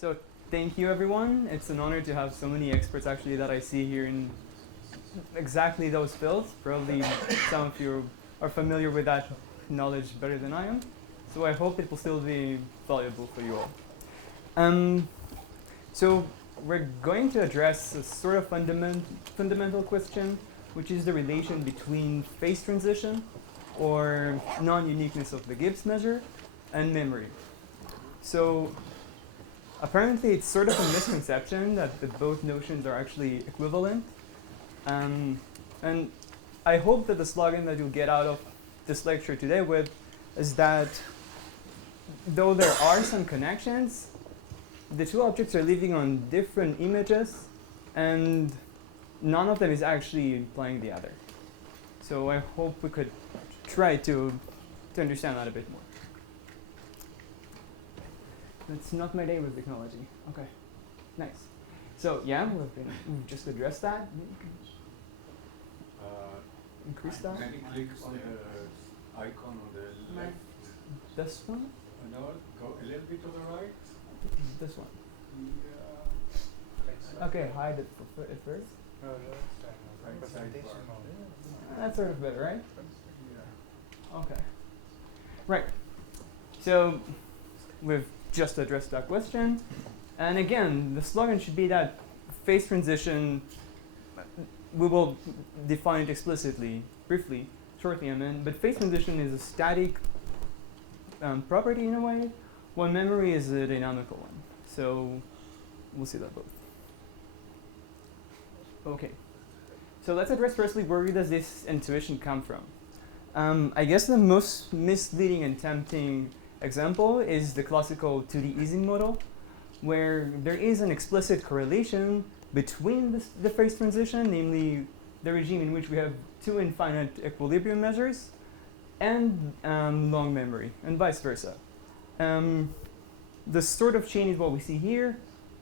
So thank you, everyone. It's an honor to have so many experts actually that I see here in exactly those fields. Probably some of you are familiar with that knowledge better than I am. So I hope it will still be valuable for you all. Um, so we're going to address a sort of fundamental question, which is the relation between phase transition or non-uniqueness of the Gibbs measure and memory. So apparently it's sort of a misconception that both notions are actually equivalent. And I hope that the slogan that you'll get out of this lecture today with is that though there are some connections, the two objects are living on different images and none of them is actually implying the other. So I hope we could try to understand that a bit more. That's not my day with technology. Okay, nice. So yeah, we've just addressed that. Increase that. Maybe click on the icon on the left. This one? No, go a little bit to the right. This one. Yeah. Okay, hide it at first. Right sidebar. That's sort of better, right? Yeah. Okay. Right. So we've just addressed that question. And again, the slogan should be that phase transition, we will define it explicitly, briefly, shortly, but phase transition is a static property in a way, while memory is a dynamical one. So we'll see that both. Okay. So let's address firstly, where does this intuition come from? I guess the most misleading and tempting example is the classical 2D Ising model, where there is an explicit correlation between the phase transition, namely the regime in which we have two infinite equilibrium measures, and long memory, and vice versa. The sort of chain is what we see here.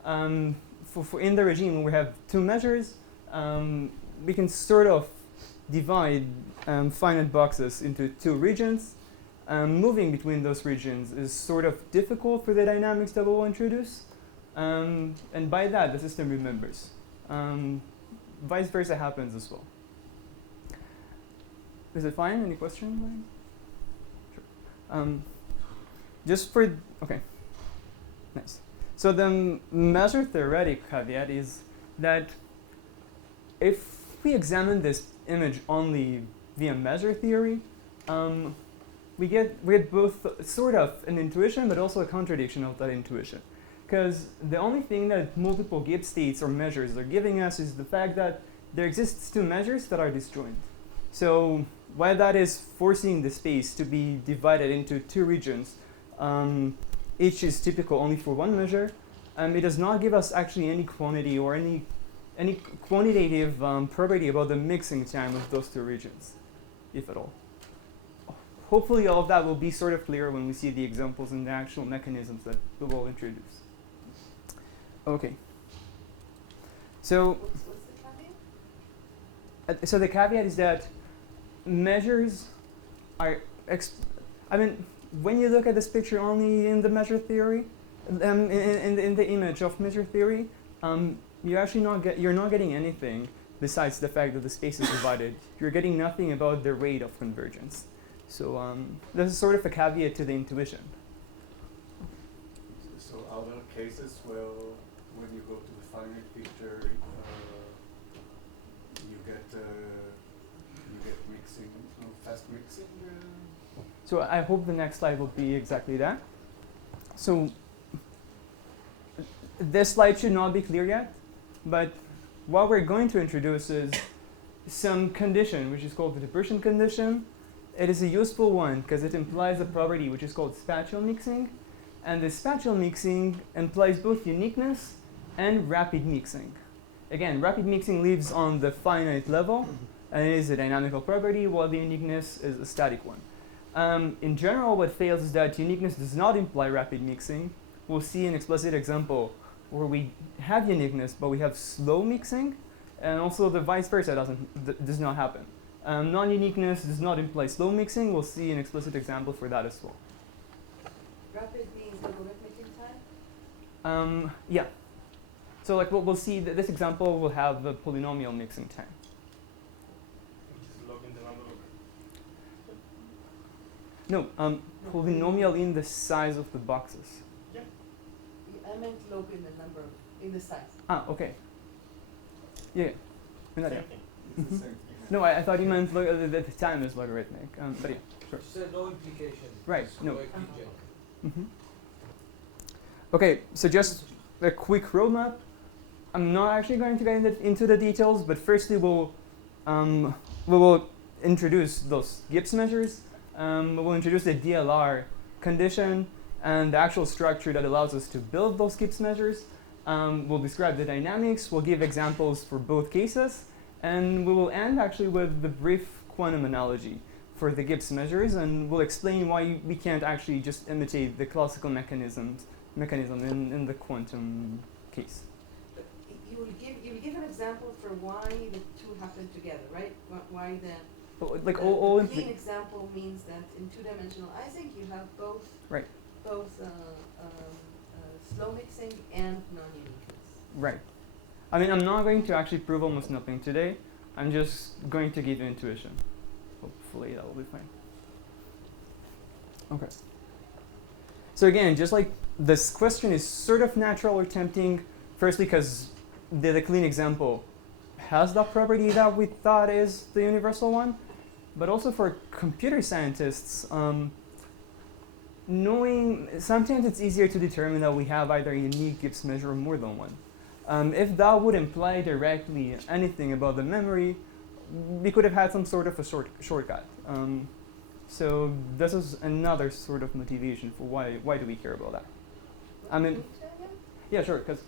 For in the regime when we have two measures, we can sort of divide finite boxes into two regions. Moving between those regions is sort of difficult for the dynamics that we'll introduce. And by that, the system remembers. Vice versa happens as well. Is it fine? Any question? Sure. Just for, okay, nice. So the measure theoretic caveat is that if we examine this image only via measure theory, we get both sort of an intuition, but also a contradiction of that intuition. Because the only thing that multiple Gibbs states or measures are giving us is the fact that there exists two measures that are disjoint. So while that is forcing the space to be divided into two regions, each is typical only for one measure, it does not give us actually any quantity or any quantitative property about the mixing time of those two regions, if at all. Hopefully all of that will be sort of clear when we see the examples and the actual mechanisms that we will introduce. Okay. So, What's the caveat? so the caveat is that measures are, when you look at this picture only in the measure theory, in the image of measure theory, you're not getting anything besides the fact that the space is divided. You're getting nothing about the rate of convergence. So this is sort of a caveat to the intuition. So are there cases where when you go to the finite picture, you get mixing, fast mixing? So I hope the next slide will be exactly that. So this slide should not be clear yet, but what we're going to introduce is some condition, which is called the dispersion condition. It is a useful one because it implies a property which is called spatial mixing. And the spatial mixing implies both uniqueness and rapid mixing. Again, rapid mixing lives on the finite level and it is a dynamical property, while the uniqueness is a static one. In general, what fails is that uniqueness does not imply rapid mixing. We'll see an explicit example where we have uniqueness, but we have slow mixing, and also the vice versa does not happen. Non-uniqueness does not imply slow mixing. We'll see an explicit example for that as well. Rapid means logarithmic in time? Yeah. So like we'll see that this example will have a polynomial mixing time. We just log in the number of. No, polynomial in the size of the boxes. Yeah. I meant log in the number of, in the size. Ah, okay. Yeah. Same Yeah. thing. It's the Mhm. same thing. No, I thought you meant the time is logarithmic. But yeah, sure. You said no implication. Right. No. Like DJ. Mm-hmm. Okay, so just a quick roadmap. I'm not actually going to get into the details, but firstly we will introduce those Gibbs measures. We will introduce the DLR condition and the actual structure that allows us to build those Gibbs measures. We'll describe the dynamics. We'll give examples for both cases, and we will end actually with the brief quantum analogy for the Gibbs measures, and we'll explain why we can't actually just imitate the classical mechanism in the quantum case. But you will give an example for why the two happen together, right? Why the But like the all clean example means that in two-dimensional Isaac you have both Right. both slow mixing and non-uniqueness. right. I mean, I'm not going to actually prove almost nothing today. I'm just going to give you intuition. Hopefully that will be fine. Okay. So again, just like this question is sort of natural or tempting, firstly because the clean example has that property that we thought is the universal one, but also for computer scientists, knowing sometimes it's easier to determine that we have either a unique Gibbs measure or more than one. If that would imply directly anything about the memory, we could have had some sort of a shortcut. So this is another sort of motivation for why do we care about that. I mean, yeah, sure, because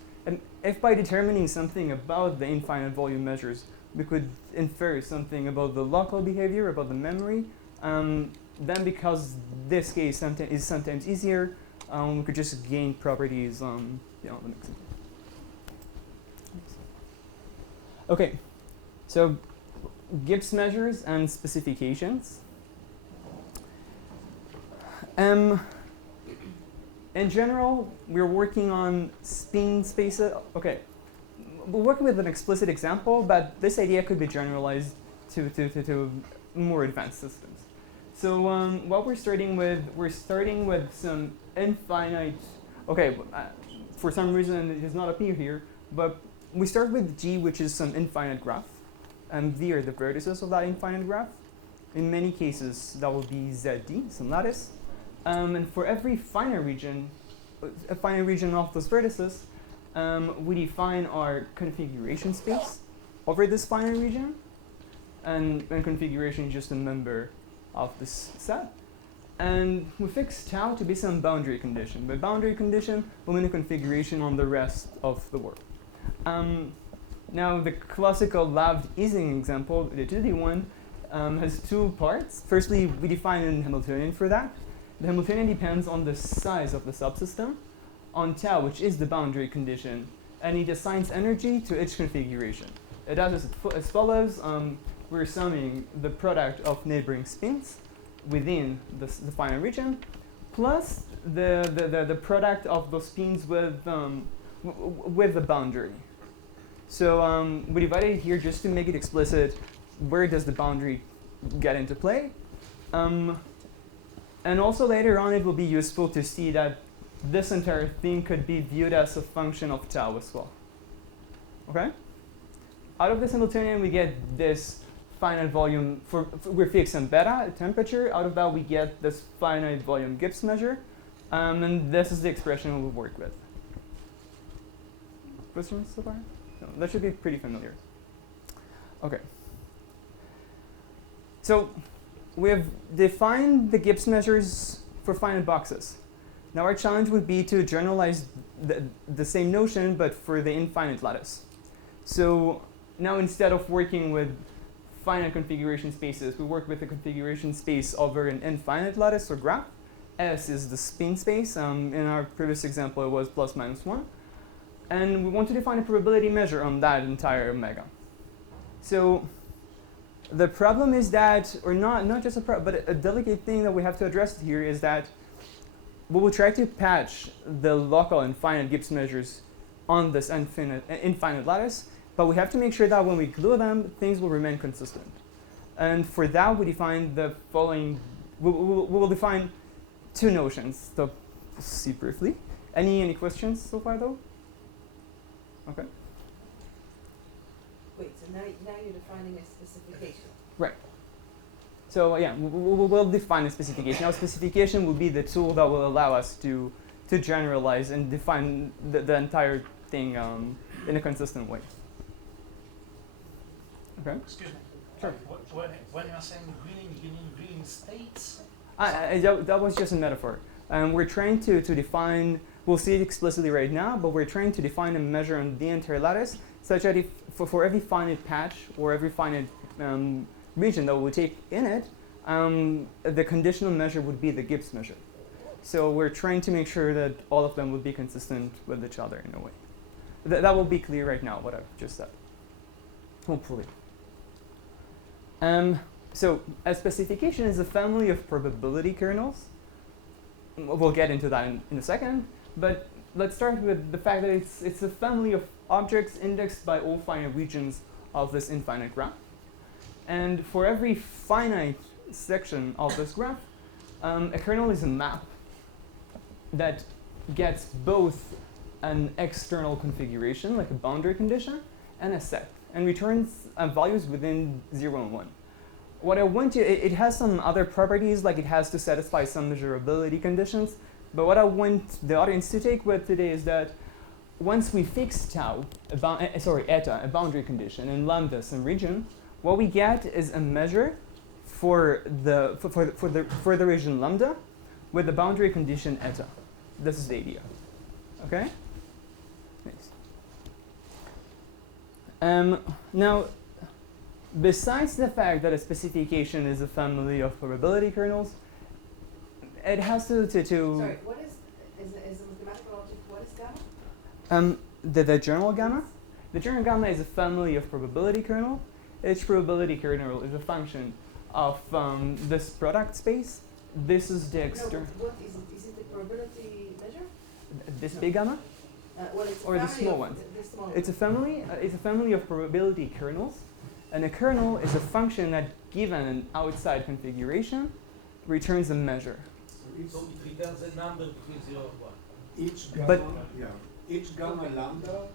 if by determining something about the infinite volume measures, we could infer something about the local behavior, about the memory, then because this case is sometimes easier, we could just gain properties, the mixing. Okay, so Gibbs measures and specifications. In general, we're working on spin spaces. Okay, we're working with an explicit example, but this idea could be generalized to more advanced systems. So what we're starting with some infinite. Okay, for some reason it does not appear here, but we start with G, which is some infinite graph, and V are the vertices of that infinite graph. In many cases, that will be ZD, some lattice. And for every finite region of those vertices, we define our configuration space over this finite region. And configuration is just a member of this set. And we fix tau to be some boundary condition. By boundary condition, we mean a configuration on the rest of the world. Now, the classical Lavd-Ising example, the 2D one, has two parts. Firstly, we define a Hamiltonian for that. The Hamiltonian depends on the size of the subsystem, on tau, which is the boundary condition, and it assigns energy to each configuration. It does as follows. We're summing the product of neighboring spins within the finite region, plus the product of those spins with the boundary. So we divided it here just to make it explicit. Where does the boundary get into play? And also later on, it will be useful to see that this entire thing could be viewed as a function of tau as well. Okay? Out of this Hamiltonian, we get this finite volume. We're fixing beta temperature. Out of that, we get this finite volume Gibbs measure. And this is the expression we'll work with. Questions so far? No, that should be pretty familiar. Okay. So we have defined the Gibbs measures for finite boxes. Now our challenge would be to generalize the same notion, but for the infinite lattice. So now instead of working with finite configuration spaces, we work with a configuration space over an infinite lattice or graph. S is the spin space. In our previous example, it was plus minus 1. And we want to define a probability measure on that entire omega. So the problem is that, or not just a problem, but a delicate thing that we have to address here is that we will try to patch the local and finite Gibbs measures on this infinite lattice, but we have to make sure that when we glue them, things will remain consistent. And for that, we define the following. We will define two notions. So, see briefly. Any questions so far, though? Okay. Wait, so now you're defining a specification. Right. So yeah, we'll define a specification. Our specification will be the tool that will allow us to generalize and define the entire thing in a consistent way. Okay. Excuse me. Sure. When you're saying green, you mean green states? That was just a metaphor. We're trying to define, we'll see it explicitly right now, but we're trying to define a measure on the entire lattice such that if for every finite patch or every finite region that we take in it, the conditional measure would be the Gibbs measure. So we're trying to make sure that all of them would be consistent with each other in a way. That will be clear right now, what I've just said, hopefully. So a specification is a family of probability kernels. We'll get into that in a second, but let's start with the fact that it's a family of objects indexed by all finite regions of this infinite graph. And for every finite section of this graph, a kernel is a map that gets both an external configuration, like a boundary condition, and a set, and returns values within 0 and 1. What I want to, it has some other properties, like it has to satisfy some measurability conditions, but what I want the audience to take with today is that once we fix tau, eta, a boundary condition, and lambda, some region, what we get is a measure for the region lambda with the boundary condition eta. This is the idea. Okay? Nice. Now, besides the fact that a specification is a family of probability kernels, it has to Sorry, what is a mathematical object, what is gamma? The general gamma? The general gamma is a family of probability kernel. Each probability kernel is a function of this product space. This is the external. No, what is it? Is it the probability measure? This big gamma? Well, it's Or the small one? It's a family of probability kernels, and a kernel is a function that, given an outside configuration, returns a measure. So it returns a number between 0 and 1. Each gamma, But each gamma lambda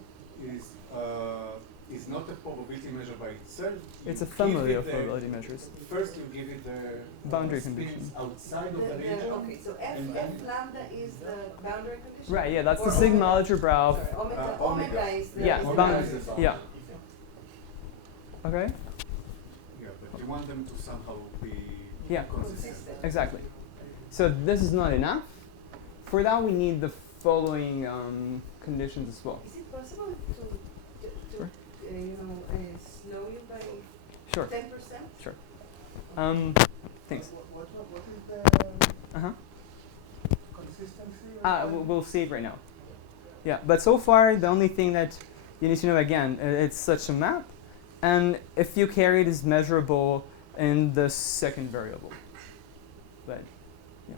is not a probability measure by itself. it's a You family give of it probability measures. First, you give it the Boundary spins condition. outside of the region. Okay, so F lambda is the boundary condition? Right, yeah, that's Or the sigma omega. algebra of, Sorry, omega Omega. is the yeah, is the boundary, boundary. yeah. Okay, Yeah, but you want them to somehow be Yeah. consistent. Consistent. exactly. So this is not enough. For that, we need the following conditions as well. Is it possible to Sure. slow you by Sure. 10%? Thanks. What is the Uh-huh. consistency? We'll see it right now. Yeah, but so far, the only thing that you need to know, again, it's such a map, and if you carry it is measurable in the second variable. But, yeah.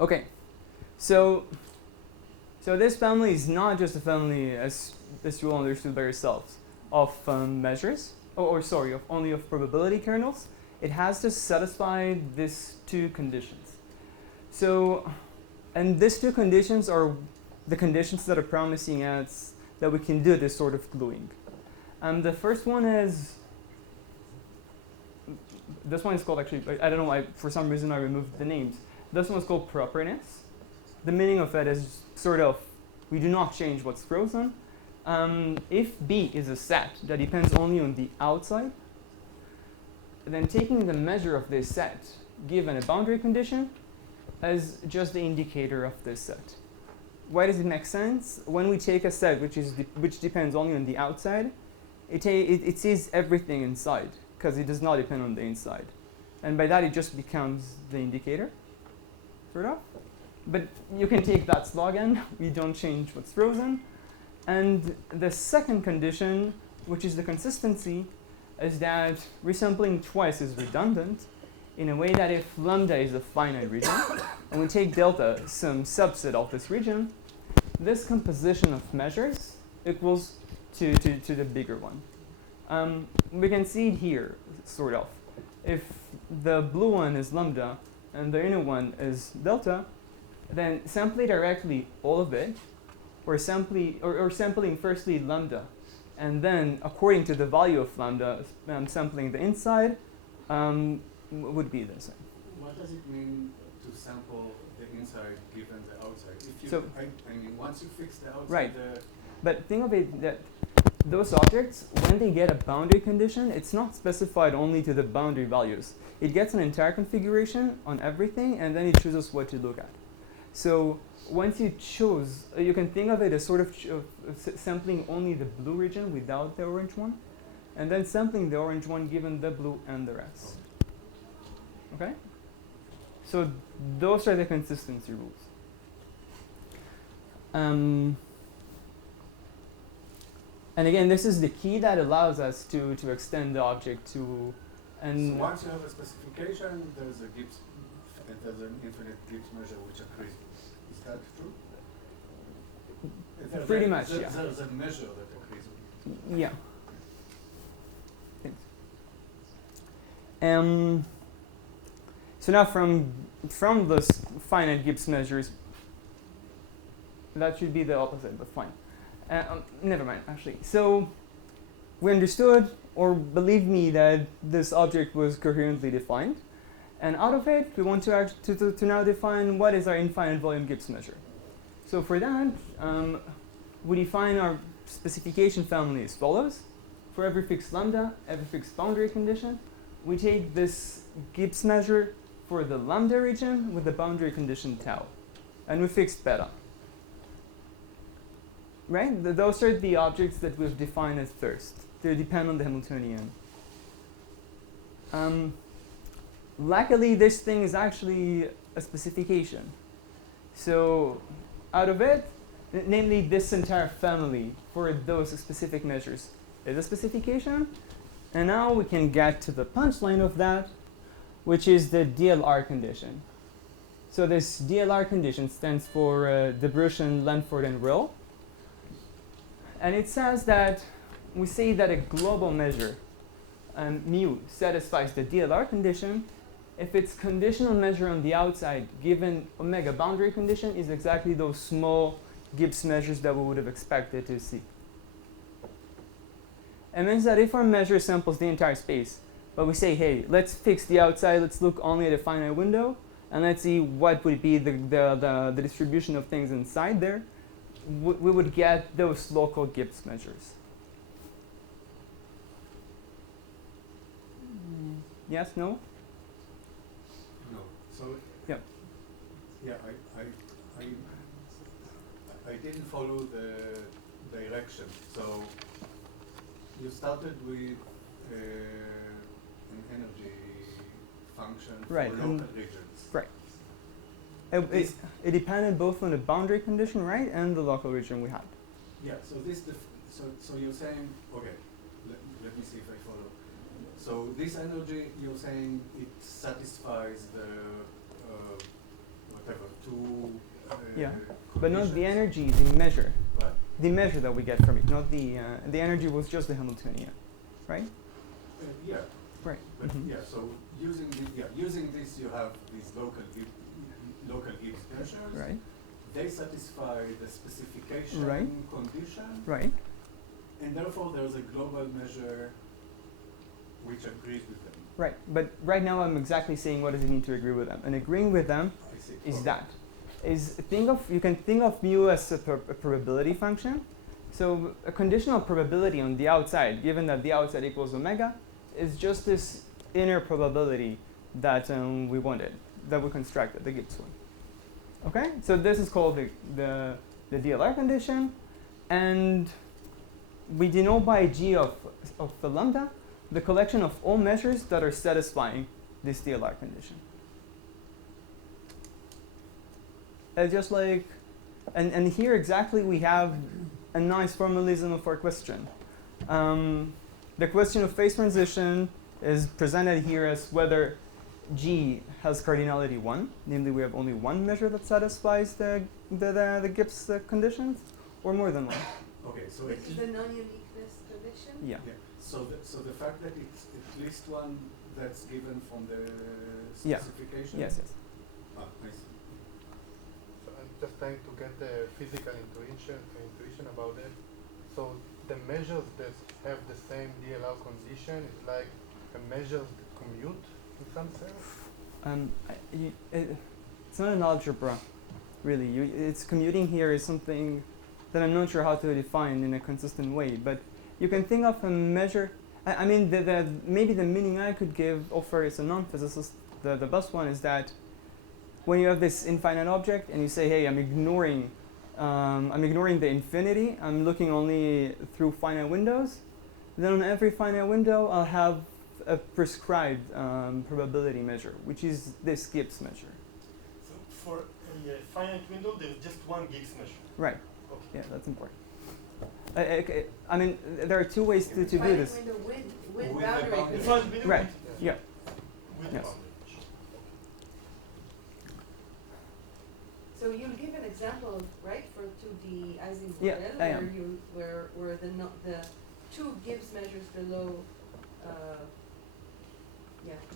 Okay. So this family is not just a family, as you all understood by yourselves, of measures, only of probability kernels. It has to satisfy these two conditions. So, and these two conditions are the conditions that are promising us that we can do this sort of gluing. The first one is, this one is called, actually, I don't know why, for some reason I removed the names. This one is called properness. The meaning of it is sort of, we do not change what's frozen. If B is a set that depends only on the outside, then taking the measure of this set, given a boundary condition, as just the indicator of this set. Why does it make sense? When we take a set which depends only on the outside, it sees everything inside, because it does not depend on the inside. And by that, it just becomes the indicator, sort of. But you can take that slogan, we don't change what's frozen. And the second condition, which is the consistency, is that resampling twice is redundant in a way that if lambda is a finite region, and we take delta, some subset of this region, this composition of measures equals to the bigger one. We can see it here, sort of. If the blue one is lambda and the inner one is delta, then sampling directly all of it, or sampling firstly lambda, and then according to the value of lambda, sampling the inside, would be the same. What does it mean to sample the inside given the outside? If you, So- I mean, once you fix the outside, Right. But think of it that those objects, when they get a boundary condition, it's not specified only to the boundary values. It gets an entire configuration on everything, and then it chooses what to look at. So once you choose, you can think of it as sort of sampling only the blue region without the orange one, and then sampling the orange one given the blue and the rest. Okay? So those are the consistency rules. And again, this is the key that allows us to extend the object to, so once you have a specification, there's a Gibbs, there's an infinite Gibbs measure which agrees. Is that true? Pretty much, yeah. There's a measure that agrees with it. yeah. Thanks. So now from those finite Gibbs measures, that should be the opposite, but fine. Never mind, actually. So we understood, or believe me, that this object was coherently defined. And out of it, we want to now define what is our infinite volume Gibbs measure. So for that, we define our specification family as follows. For every fixed lambda, every fixed boundary condition, we take this Gibbs measure for the lambda region with the boundary condition tau. And we fixed beta. Right? Those are the objects that we've defined as first. They depend on the Hamiltonian. Luckily, this thing is actually a specification. So out of it, namely this entire family for those specific measures is a specification. And now we can get to the punchline of that, which is the DLR condition. So this DLR condition stands for Debruchin, Lanford, and Rill. And it says that we say that a global measure, mu, satisfies the DLR condition if its conditional measure on the outside given omega boundary condition is exactly those small Gibbs measures that we would have expected to see. It means that if our measure samples the entire space, but we say, hey, let's fix the outside, let's look only at a finite window, and let's see what would be the distribution of things inside there, we would get those local Gibbs measures. Yes, no? No. So Yeah. Yeah, I didn't follow the direction. So you started with an energy function Right, for local regions. Right. It depended both on the boundary condition, right, and the local region we had. Yeah. So so you're saying, okay, let me see if I follow. So this energy, you're saying it satisfies the whatever two. Yeah, but not the conditions? energy, the measure. What? The measure that we get from it, not the energy was just the Hamiltonian, right? Yeah. Right. But Mhm. yeah, so using this, you have these local Gibbs measures. Right. They satisfy the specification Right. condition, Right. and therefore there's a global measure which agrees with them. Right. But right now I'm exactly saying what does it mean to agree with them, and agreeing with them I see. is Okay. that. You can think of mu as a probability function. So a conditional probability on the outside, given that the outside equals omega, is just this inner probability that we wanted, that we constructed, the Gibbs one. Okay, so this is called the DLR condition, and we denote by G of the lambda the collection of all measures that are satisfying this DLR condition. Just like, and here exactly we have a nice formalism of our question. The question of phase transition is presented here as whether G has cardinality 1, namely we have only one measure that satisfies the Gibbs conditions, or more than one. Okay, so This is the non-uniqueness condition? Yeah. yeah. So the fact that it's at least one that's given from the Yeah. specification. Yes, yes. Ah, I see. So I'm just trying to get the physical intuition about it. So the measures that have the same DLR condition is like a measures that commute in some sense. It's not an algebra, really. It's commuting here is something that I'm not sure how to define in a consistent way. But you can think of a measure. I mean, maybe the meaning I could offer as a non-physicist, the best one is that when you have this infinite object and you say, hey, I'm ignoring the infinity, I'm looking only through finite windows, then on every finite window I'll have a prescribed probability measure, which is this Gibbs measure. So for a finite window, there's just one Gibbs measure. Right. Okay. Yeah, that's important. I mean, there are two ways to do Finite this. window with With the boundary boundary. condition. Finite window Right. with- Yeah. with Yes. boundary. So you'll give an example, right, for 2D Ising Yeah, model, I where am. you where the two Gibbs measures below,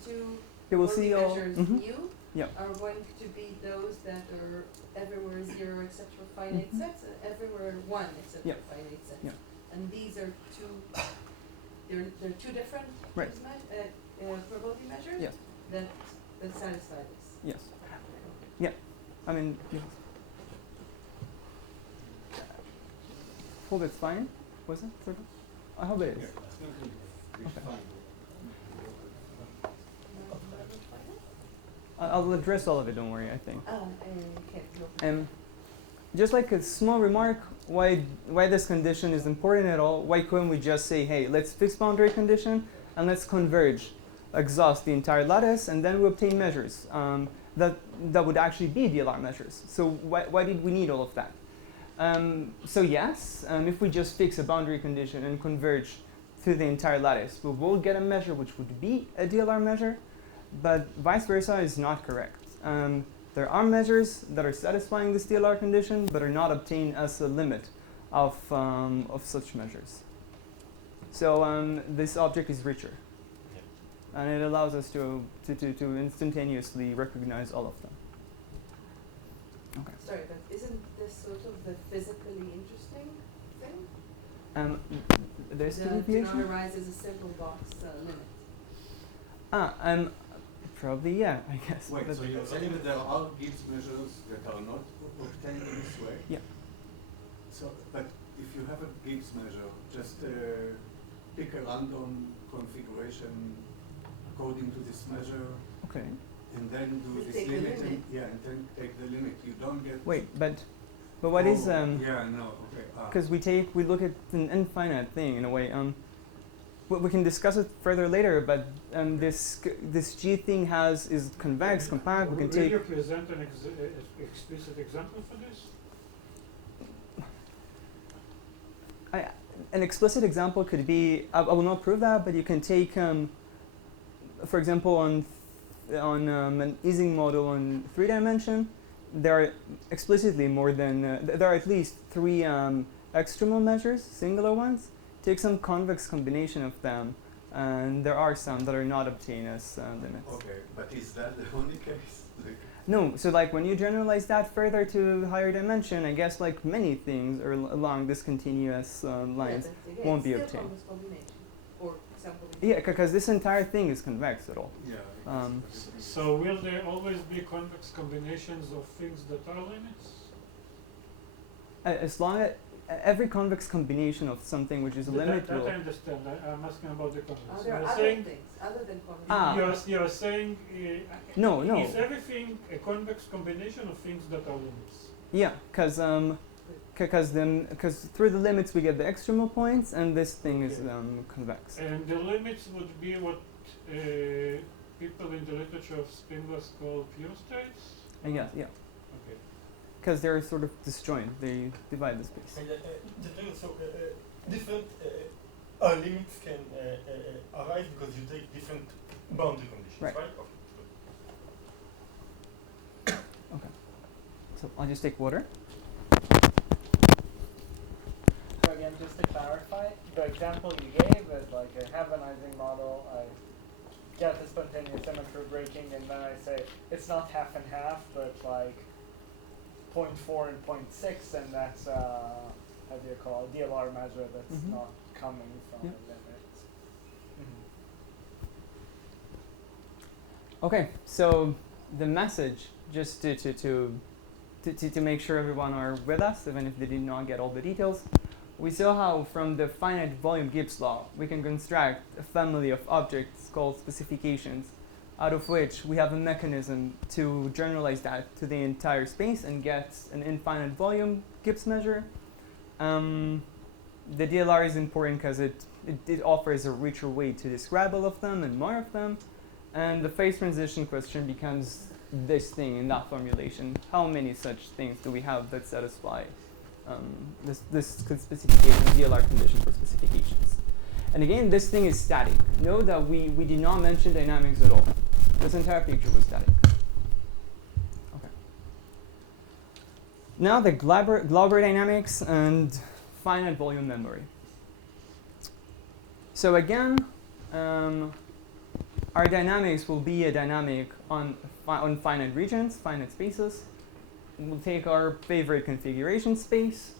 two Okay, we'll see all. measures Mhm. U Yeah. are going to be those that are everywhere 0 except for finite Mhm. sets, and everywhere 1 except Yeah. for finite sets. Yeah. And these are they're two different Right. Gibbs probability measures Yes. that satisfy this. Yes. Yeah. I mean, yes. Hope it's fine. Was it? Sort of? I hope it is. Okay. I'll address all of it. Don't worry. I think. Okay, no problem. Just like a small remark, why this condition is important at all? Why couldn't we just say, hey, let's fix boundary condition and let's converge, exhaust the entire lattice, and then we obtain measures that would actually be DLR measures. So why did we need all of that? So yes, if we just fix a boundary condition and converge through the entire lattice, we will get a measure which would be a DLR measure, but vice versa is not correct. There are measures that are satisfying this DLR condition, but are not obtained as a limit of such measures. So this object is richer, and it allows us to instantaneously recognize all of them. Okay. Sorry, but isn't this sort of the physically interesting thing? There's The two do not deviation. arise as a simple box limit. Probably yeah, I guess. Wait, But- so you're saying that there are Gibbs measures that are not obtained in this way? Yeah. So, but if you have a Gibbs measure, just pick a random configuration according to this measure, Okay. and then do You this take the limit, limit. and then take the limit. You don't get. Wait, but what is Yeah, no, okay. because we look at an infinite thing in a way. We can discuss it further later, but this G thing is convex, compact. We can Will take. you present an explicit example for this? An explicit example could be. I will not prove that, but you can take, for example, on an Ising model on 3 dimension, there are explicitly more than there are at least 3 extremal measures, singular ones. Take some convex combination of them, and there are some that are not obtained as limits. Okay, but is that the only case? No, so like when you generalize that further to higher dimension, I guess like many things are along this continuous lines. Yeah, but again, won't be still obtained. convex combination or some combination. Yeah, because this entire thing is convex at all. Yeah. So will there always be convex combinations of things that are limits? As long as every convex combination of something which is a limit That will. I understand. I'm asking about the convex. Are there You're other saying, things other than convex? Ah. you're saying No, no. is everything a convex combination of things that are limits? Yeah, because through the limits we get the extremal points, and this thing is convex. And the limits would be what people in the literature of spinless call pure states? Yeah, yeah. Okay. Because they're sort of disjoint. They divide the space. So different limits can arise because you take different boundary conditions, Right. right? Okay. So I'll just take water. So again, just to clarify, the example you gave is like I have an Ising model, I get the spontaneous symmetry breaking, and then I say it's not half and half, but like 0.4 and 0.6, and that's how do you call it, DLR measure that's Mhm. not coming from Yeah. the limits. Okay, so the message, just to make sure everyone are with us, even if they did not get all the details, we saw how from the finite volume Gibbs law, we can construct a family of objects called specifications, out of which we have a mechanism to generalize that to the entire space and get an infinite volume Gibbs measure. The DLR is important because it offers a richer way to describe all of them and more of them. And the phase transition question becomes this thing in that formulation. How many such things do we have that satisfy this specification, DLR condition for specifications? And again, this thing is static. Note that we did not mention dynamics at all. This entire picture was static. Okay. Now the Glauber dynamics and finite volume memory. So again, our dynamics will be a dynamic on finite regions, finite spaces. We'll take our favorite configuration space,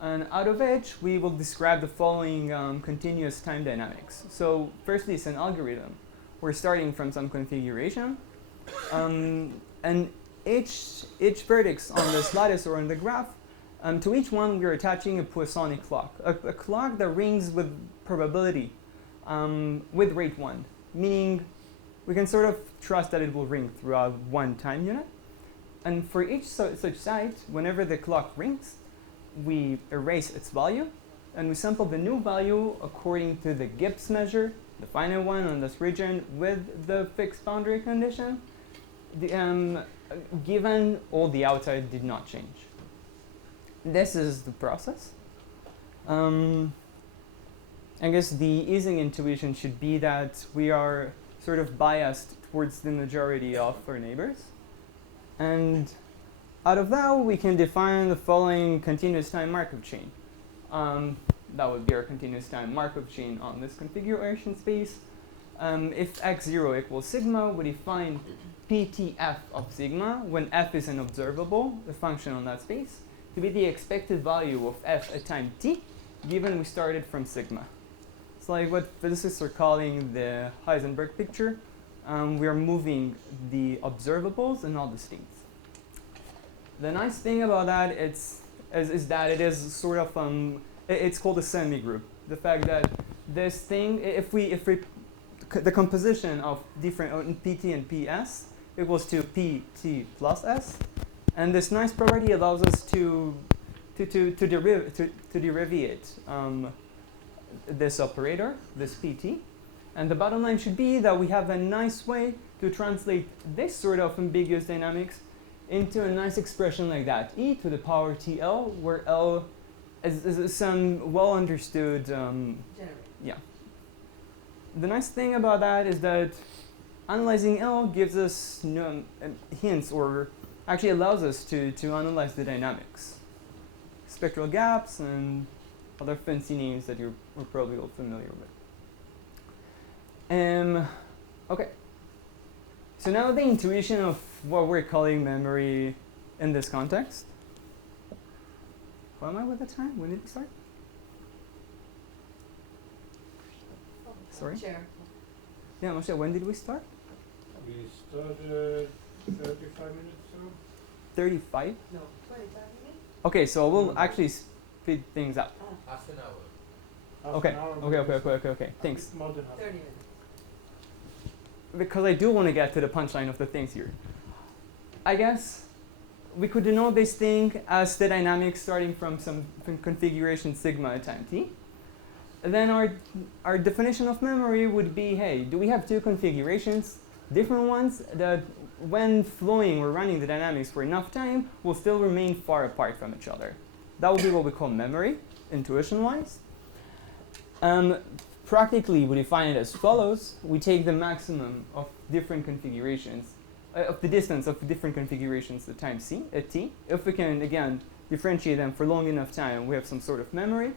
and out of which we will describe the following continuous time dynamics. So firstly, it's an algorithm. We're starting from some configuration, and each vertex on this lattice or on the graph, to each one we're attaching a Poissonic clock, a clock that rings with probability, with rate 1, meaning we can sort of trust that it will ring throughout one time unit. And for each such site, whenever the clock rings, we erase its value, and we sample the new value according to the Gibbs measure, the finite one on this region with the fixed boundary condition, given all the outside did not change. This is the process. I guess the Ising intuition should be that we are sort of biased towards the majority of our neighbors. And out of that, we can define the following continuous time Markov chain. That would be our continuous time Markov chain on this configuration space. If x0 equals sigma, we define PTF of sigma when f is an observable, the function on that space, to be the expected value of f at time t, given we started from sigma. It's like what physicists are calling the Heisenberg picture. We are moving the observables and not the states. The nice thing about that is that it is sort of it's called a semi-group. The fact that this thing, if the composition of different PT and PS equals to PT plus S, and this nice property allows us to derivate this operator, this PT. And the bottom line should be that we have a nice way to translate this sort of ambiguous dynamics into a nice expression like that, e to the power TL, where L is some well understood. Yeah. The nice thing about that is that analyzing L gives us hints, or actually allows us to analyze the dynamics, spectral gaps, and other fancy names that you're probably all familiar with. Okay. So now the intuition of what we're calling memory in this context. What am I with the time? When did we start? Sorry? Chair. Yeah, Moshe, when did we start? We started 35 minutes ago. 35? No, 25 minutes? Okay, so we'll actually speed things up. Half an hour. Half Okay, an hour okay. Thanks. More than half. 30 minutes. Because I do want to get to the punchline of the things here. I guess we could denote this thing as the dynamics starting from some configuration sigma at time t. And then our definition of memory would be, hey, do we have two configurations, different ones, that when flowing or running the dynamics for enough time will still remain far apart from each other? That would be what we call memory, intuition-wise. Practically, we define it as follows. We take the maximum of different configurations of the distance of different configurations at time t. If we can, again, differentiate them for long enough time, we have some sort of memory.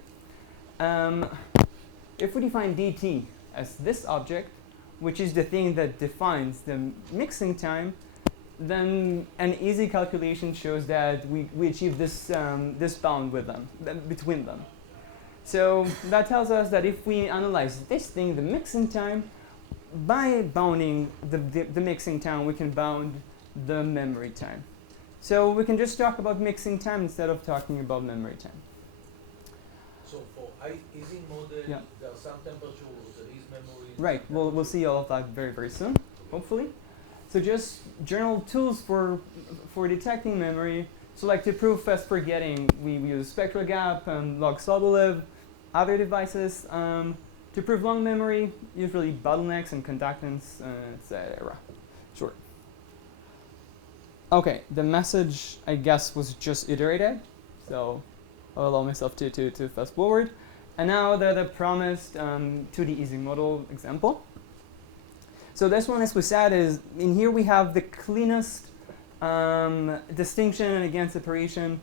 If we define dt as this object, which is the thing that defines the mixing time, then an easy calculation shows that we achieve this, this bound with them, between them. So that tells us that if we analyze this thing, the mixing time, by bounding the mixing time, we can bound the memory time. So we can just talk about mixing time instead of talking about memory time. So for easing model, Yeah. there are some temperature where there is memory. Right, we'll see all of that very, very soon, hopefully. So just general tools for detecting memory. So like to prove fast forgetting, we use spectral gap and log Sobolev, other devices. To prove long memory, usually bottlenecks and conductance, etc. Sure. Okay, the message, I guess, was just iterated. So I'll allow myself to fast forward. And now the promised 2D easing model example. So this one, as we said, is in here we have the cleanest distinction and again separation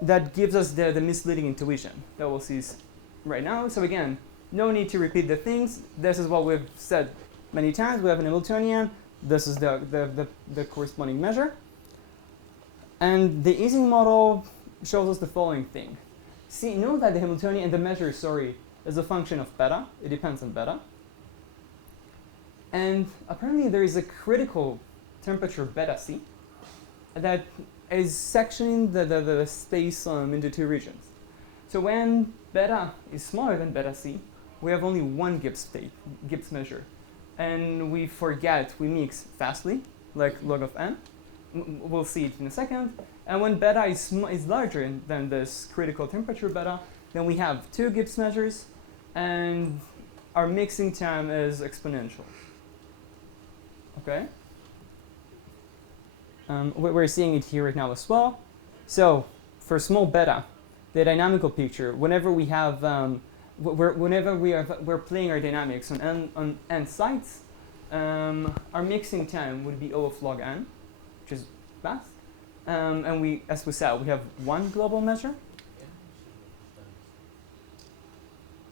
that gives us the misleading intuition that we'll see right now. So again, no need to repeat the things. This is what we've said many times. We have an Hamiltonian. This is the corresponding measure. And the easing model shows us the following thing. See, note that the Hamiltonian and the measure, is a function of beta. It depends on beta. And apparently there is a critical temperature beta C that is sectioning the space into two regions. So when beta is smaller than beta C, we have only one Gibbs measure. And we mix fastly, like log of n. We'll see it in a second. And when beta is larger than this critical temperature beta, then we have two Gibbs measures, and our mixing time is exponential. Okay? We're seeing it here right now as well. So for small beta, the dynamical picture, whenever we have, we're playing our dynamics on n sites, our mixing time would be O of log n, which is fast. And we, as we said, we have one global measure.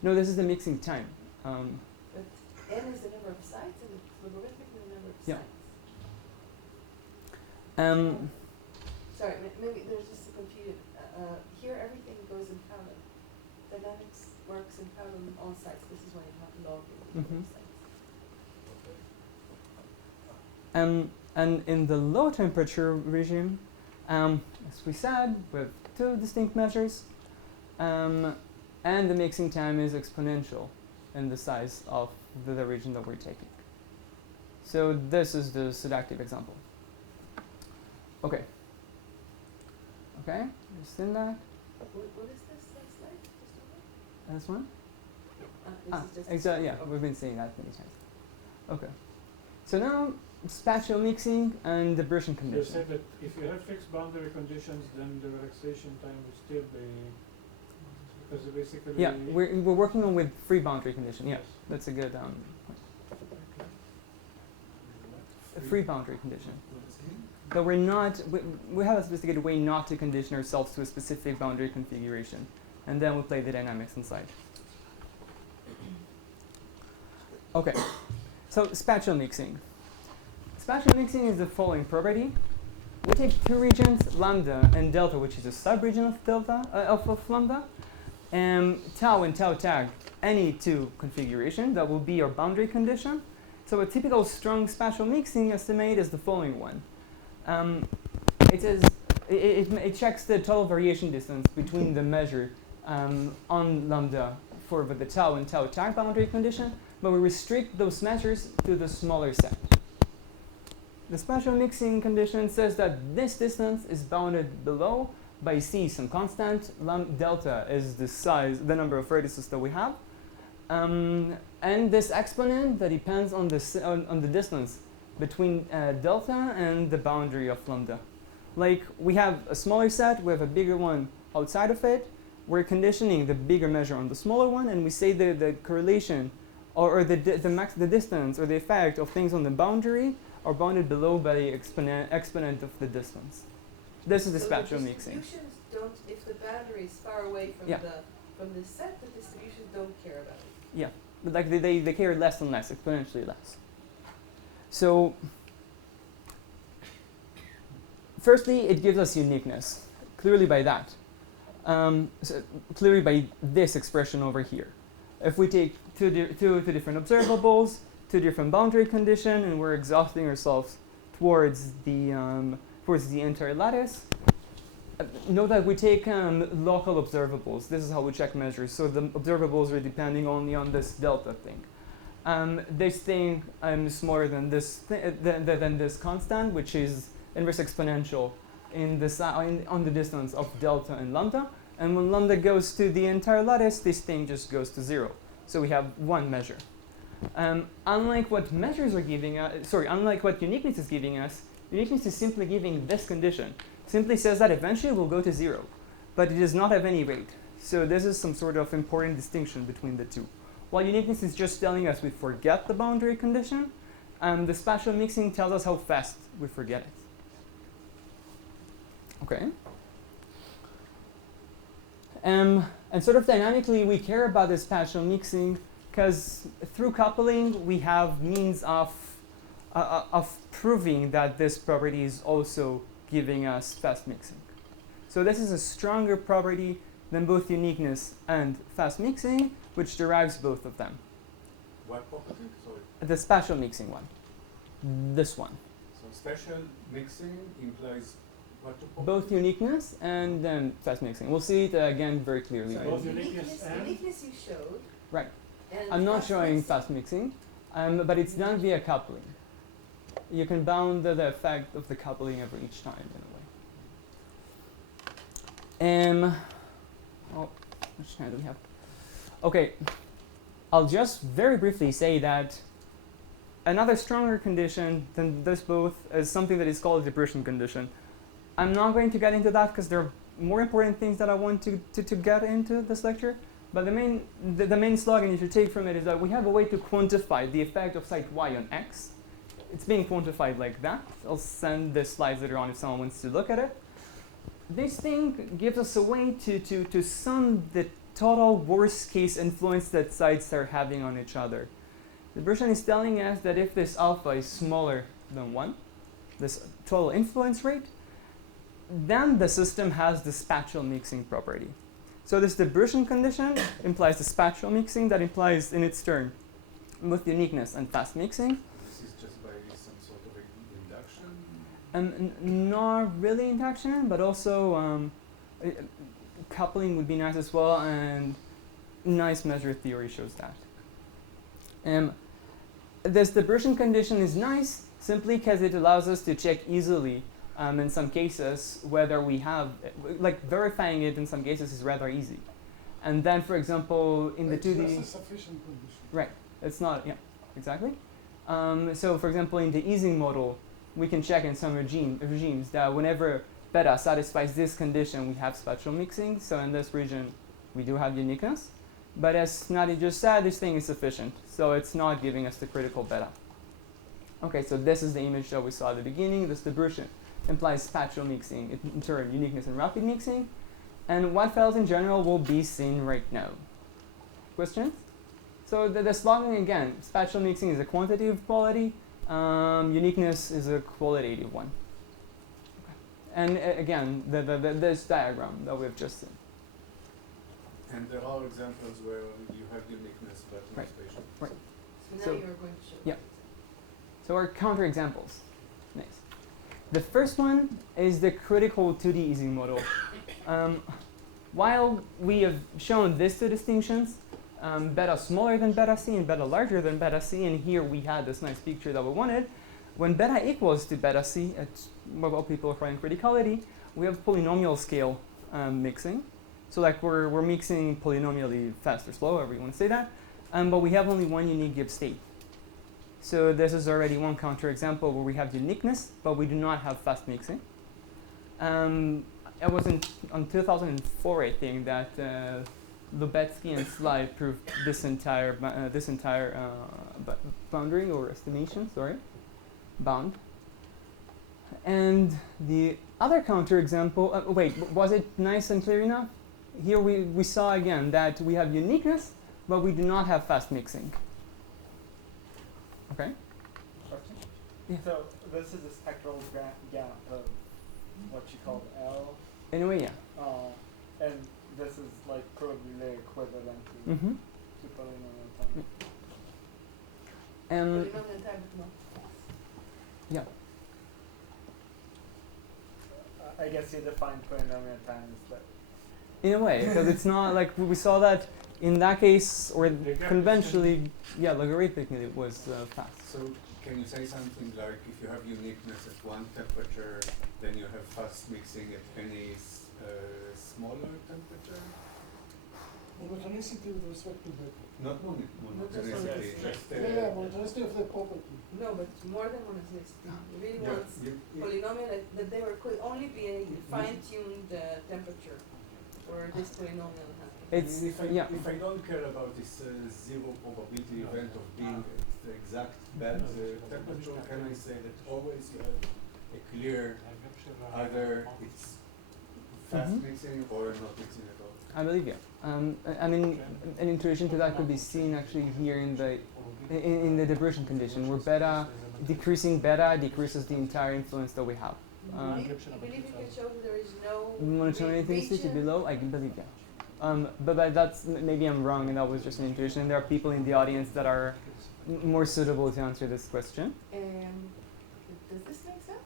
No, this is the mixing time. But n is the number of sites, and it's logarithmically the number of Yeah. sites. Sorry, maybe there's just a confusion. Here, everything goes in parallel. Dynamics works in parallel on all sites. This is why you have log in Mhm. sites. And in the low temperature regime, as we said, we have two distinct measures, and the mixing time is exponential in the size of the region that we're taking. So this is the seductive example. Okay. Okay, understand that? What is this slide? Just This one? over? This is just Exactly, yeah, we've been saying that many times. Okay. So now, spatial mixing and the Bruchian You condition. said that if you have fixed boundary conditions, then the relaxation time will still be, because basically. Yeah, we're working on with free boundary condition. Yeah, Yes. that's a good point. A free boundary condition. But we're not, we have a sophisticated way not to condition ourselves to a specific boundary configuration. And then we play the dynamics inside. Okay, so spatial mixing. Spatial mixing is the following property. We take two regions, lambda and delta, which is a subregion of delta, of lambda, and tau and tau tag, any two configuration, that will be our boundary condition. So a typical strong spatial mixing estimate is the following one. It checks the total variation distance between the measure on lambda for the tau and tau tag boundary condition, but we restrict those measures to the smaller set. The spatial mixing condition says that this distance is bounded below by c, some constant. Delta is the size, the number of vertices that we have. And this exponent that depends on the distance between delta and the boundary of lambda. Like we have a smaller set, we have a bigger one outside of it. We're conditioning the bigger measure on the smaller one, and we say the correlation or the distance or the effect of things on the boundary are bounded below by the exponent of the distance. This is the spatial the mixing. distributions don't, if the boundary is far away from Yeah. from the set, the distributions don't care about it. Yeah, but like they care less and less, exponentially less. So, firstly, it gives us uniqueness, clearly by that. So clearly by this expression over here. If we take two different observables, two different boundary condition, and we're exhausting ourselves towards the entire lattice, note that we take local observables. This is how we check measures. So the observables are depending only on this delta thing. This thing is smaller than than this constant, which is inverse exponential on the distance of delta and lambda. And when lambda goes to the entire lattice, this thing just goes to 0. So we have one measure. Unlike what measures are giving us, unlike what uniqueness is giving us, uniqueness is simply giving this condition. Simply says that eventually we'll go to 0, but it does not have any weight. So this is some sort of important distinction between the two. While uniqueness is just telling us we forget the boundary condition, the spatial mixing tells us how fast we forget it. Okay. And sort of dynamically, we care about the spatial mixing because through coupling, we have means of proving that this property is also giving us fast mixing. So this is a stronger property than both uniqueness and fast mixing, which derives both of them. What property? Sorry. The spatial mixing one. This one. So spatial mixing implies what two properties? Both uniqueness and then fast mixing. We'll see it again very clearly. Sorry. Both uniqueness and? Uniqueness you showed. Right. And I'm not fast showing mixing. fast mixing, but it's done via coupling. You can bound the effect of the coupling every each time in a way. Oh, which time do we have? Okay, I'll just very briefly say that another stronger condition than this both is something that is called a depression condition. I'm not going to get into that because there are more important things that I want to get into this lecture. But the main slogan you should take from it is that we have a way to quantify the effect of site y on x. It's being quantified like that. I'll send the slides later on if someone wants to look at it. This thing gives us a way to sum the total worst case influence that sites are having on each other. The version is telling us that if this alpha is smaller than 1, this total influence rate, then the system has the spatial mixing property. So this depression condition implies the spatial mixing that implies in its turn both uniqueness and fast mixing. This is just by some sort of induction? Not really induction, but also coupling would be nice as well, and nice measure theory shows that. This depression condition is nice simply because it allows us to check easily in some cases whether we have, like verifying it in some cases is rather easy. And then, for example, in the 2D... That's a sufficient condition. Right, it's not, yeah, exactly. So, for example, in the Ising model, we can check in some regimes that whenever beta satisfies this condition, we have spatial mixing. So in this region, we do have uniqueness. But as Nadi just said, this thing is sufficient. So it's not giving us the critical beta. Okay, so this is the image that we saw at the beginning. This depression implies spatial mixing, in turn uniqueness and rapid mixing. And what fails in general will be seen right now. Questions? So the slogan again, spatial mixing is a quantitative quality, uniqueness is a qualitative one. Okay. And again, this diagram that we've just seen. And there are examples where you have uniqueness but no Right. spatial. Right. So now So- you're going to show. yeah. So our counterexamples. Nice. The first one is the critical 2D Ising model. While we have shown these two distinctions, beta smaller than beta c and beta larger than beta c, and here we had this nice picture that we wanted. When beta equals to beta c, at what people are calling criticality, we have polynomial scale mixing. So like we're mixing polynomially fast or slow, however you want to say that, but we have only one unique Gibbs state. So this is already one counterexample where we have uniqueness, but we do not have fast mixing. It was on 2004, I think, that Lubetsky and Sly proved this entire boundary or estimation. Sorry. bound. And the other counterexample, wait, was it nice and clear enough? Here we saw again that we have uniqueness, but we do not have fast mixing. Okay? Question? Yeah. So this is a spectral gap of what you call L, Anyway, yeah. and this is like probably equivalent to Mm-hmm. polynomial time. And Polynomial time with no. yeah. I guess you define polynomial time as that. In a way, because it's not like we saw that in that case, or The gap is conventionally, yeah, logarithmically it was fast. So can you say something like if you have uniqueness at one temperature, then you have fast mixing at any smaller temperature? Monotonicity with respect to the Not monotonicity, just monotonicity of the property. No, but more than monotonicity. You really yeah, want you- polynomial that there could only be a fine-tuned temperature for this polynomial happening. It's if yeah. I don't care about this zero probability event of being at the exact bad temperature, can I say that always you have a clear either it's fast Mhm. mixing or not mixing at all? I believe yeah. I mean, an intuition to that could be seen actually here in the diversion condition, where decreasing beta decreases the entire influence that we have. You believe you can show that there is no Monotonicity region? below, I can believe yeah. But that's maybe I'm wrong, and that was just an intuition. And there are people in the audience that are more suitable to answer this question. Does this make sense?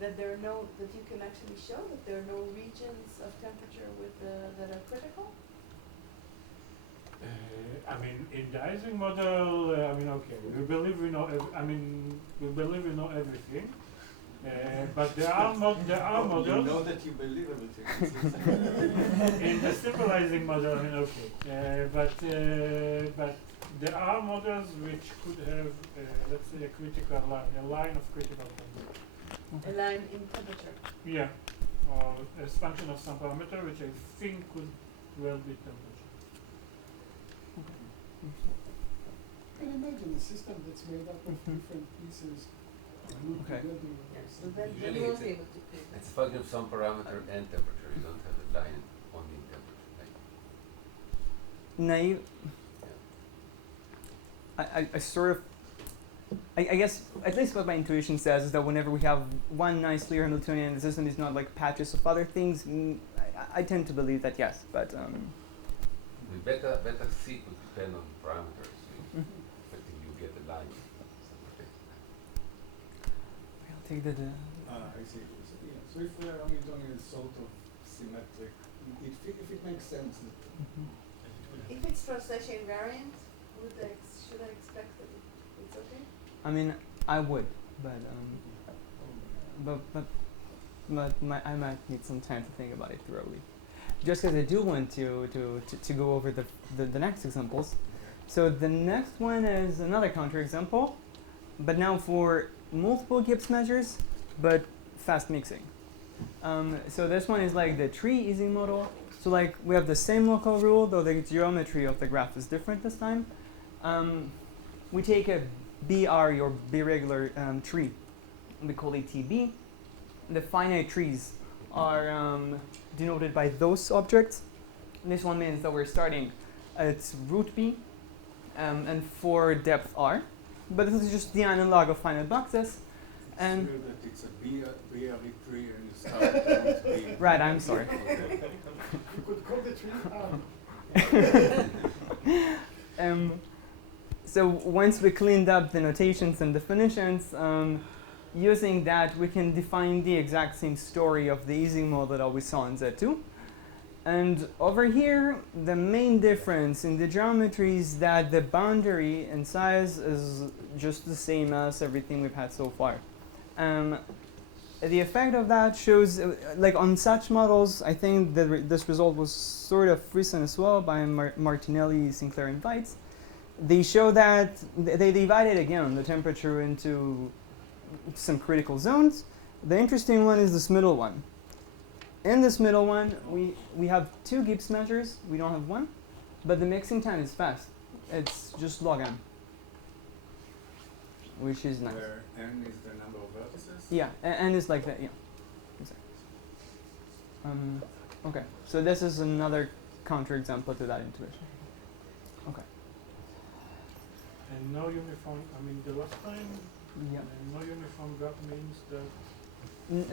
That that you can actually show that there are no regions of temperature that are critical? I mean, in the Ising model, I mean, okay, we believe we know. We believe we know everything, but there are models. You know that you believe everything. In the stabilizing model, I mean, okay, but there are models which could have, let's say, a critical line, a line of critical temperature. A line in temperature. Yeah, or as function of some parameter, which I think could well be temperature. You can imagine a system that's made up of different pieces glued Okay. together. Yeah, so then Usually you won't it's be a- able to pick. It's a function of some parameter and temperature. You don't have a line only in temperature. Right? Naive. I sort of. I guess at least what my intuition says is that whenever we have one nice clear Hamiltonian, the system is not like patches of other things. I tend to believe that yes, but The beta C could depend on parameters. So effectively you get a line. I'll take the. I see. So, yeah. So if the Hamiltonian is sort of symmetric, if it makes sense. If it's translation invariant, should I expect that it's okay? I mean, I would, but I might need some time to think about it thoroughly. Just because I do want to go over the next examples. So the next one is another counterexample, but now for multiple Gibbs measures, but fast mixing. So this one is like the tree Ising model. So like we have the same local rule, though the geometry of the graph is different this time. We take a BR, or B-regular tree. We call it TB. The finite trees are denoted by those objects. This one means that we're starting at root B and for depth R. But this is just the analog of finite boxes. And it's true that it's a BRE tree and you start with B. right, I'm sorry. You could call the tree So once we cleaned up the notations and definitions, using that we can define the exact same story of the Ising model that we saw in Z2. And over here, the main difference in the geometry is that the boundary and size is just the same as everything we've had so far. The effect of that shows, like on such models, I think that this result was sort of recent as well by Martinelli, Sinclair, and Weitz. They show that they divided again the temperature into some critical zones. The interesting one is this middle one. In this middle one, we have two Gibbs measures. We don't have one, but the mixing time is fast. It's just log n. which is nice. Where n is the number of vertices? Yeah, and it's like that, yeah. Exactly. Okay, so this is another counterexample to that intuition. Okay. And no uniform, I mean, the last time, Yeah. no uniform graph means that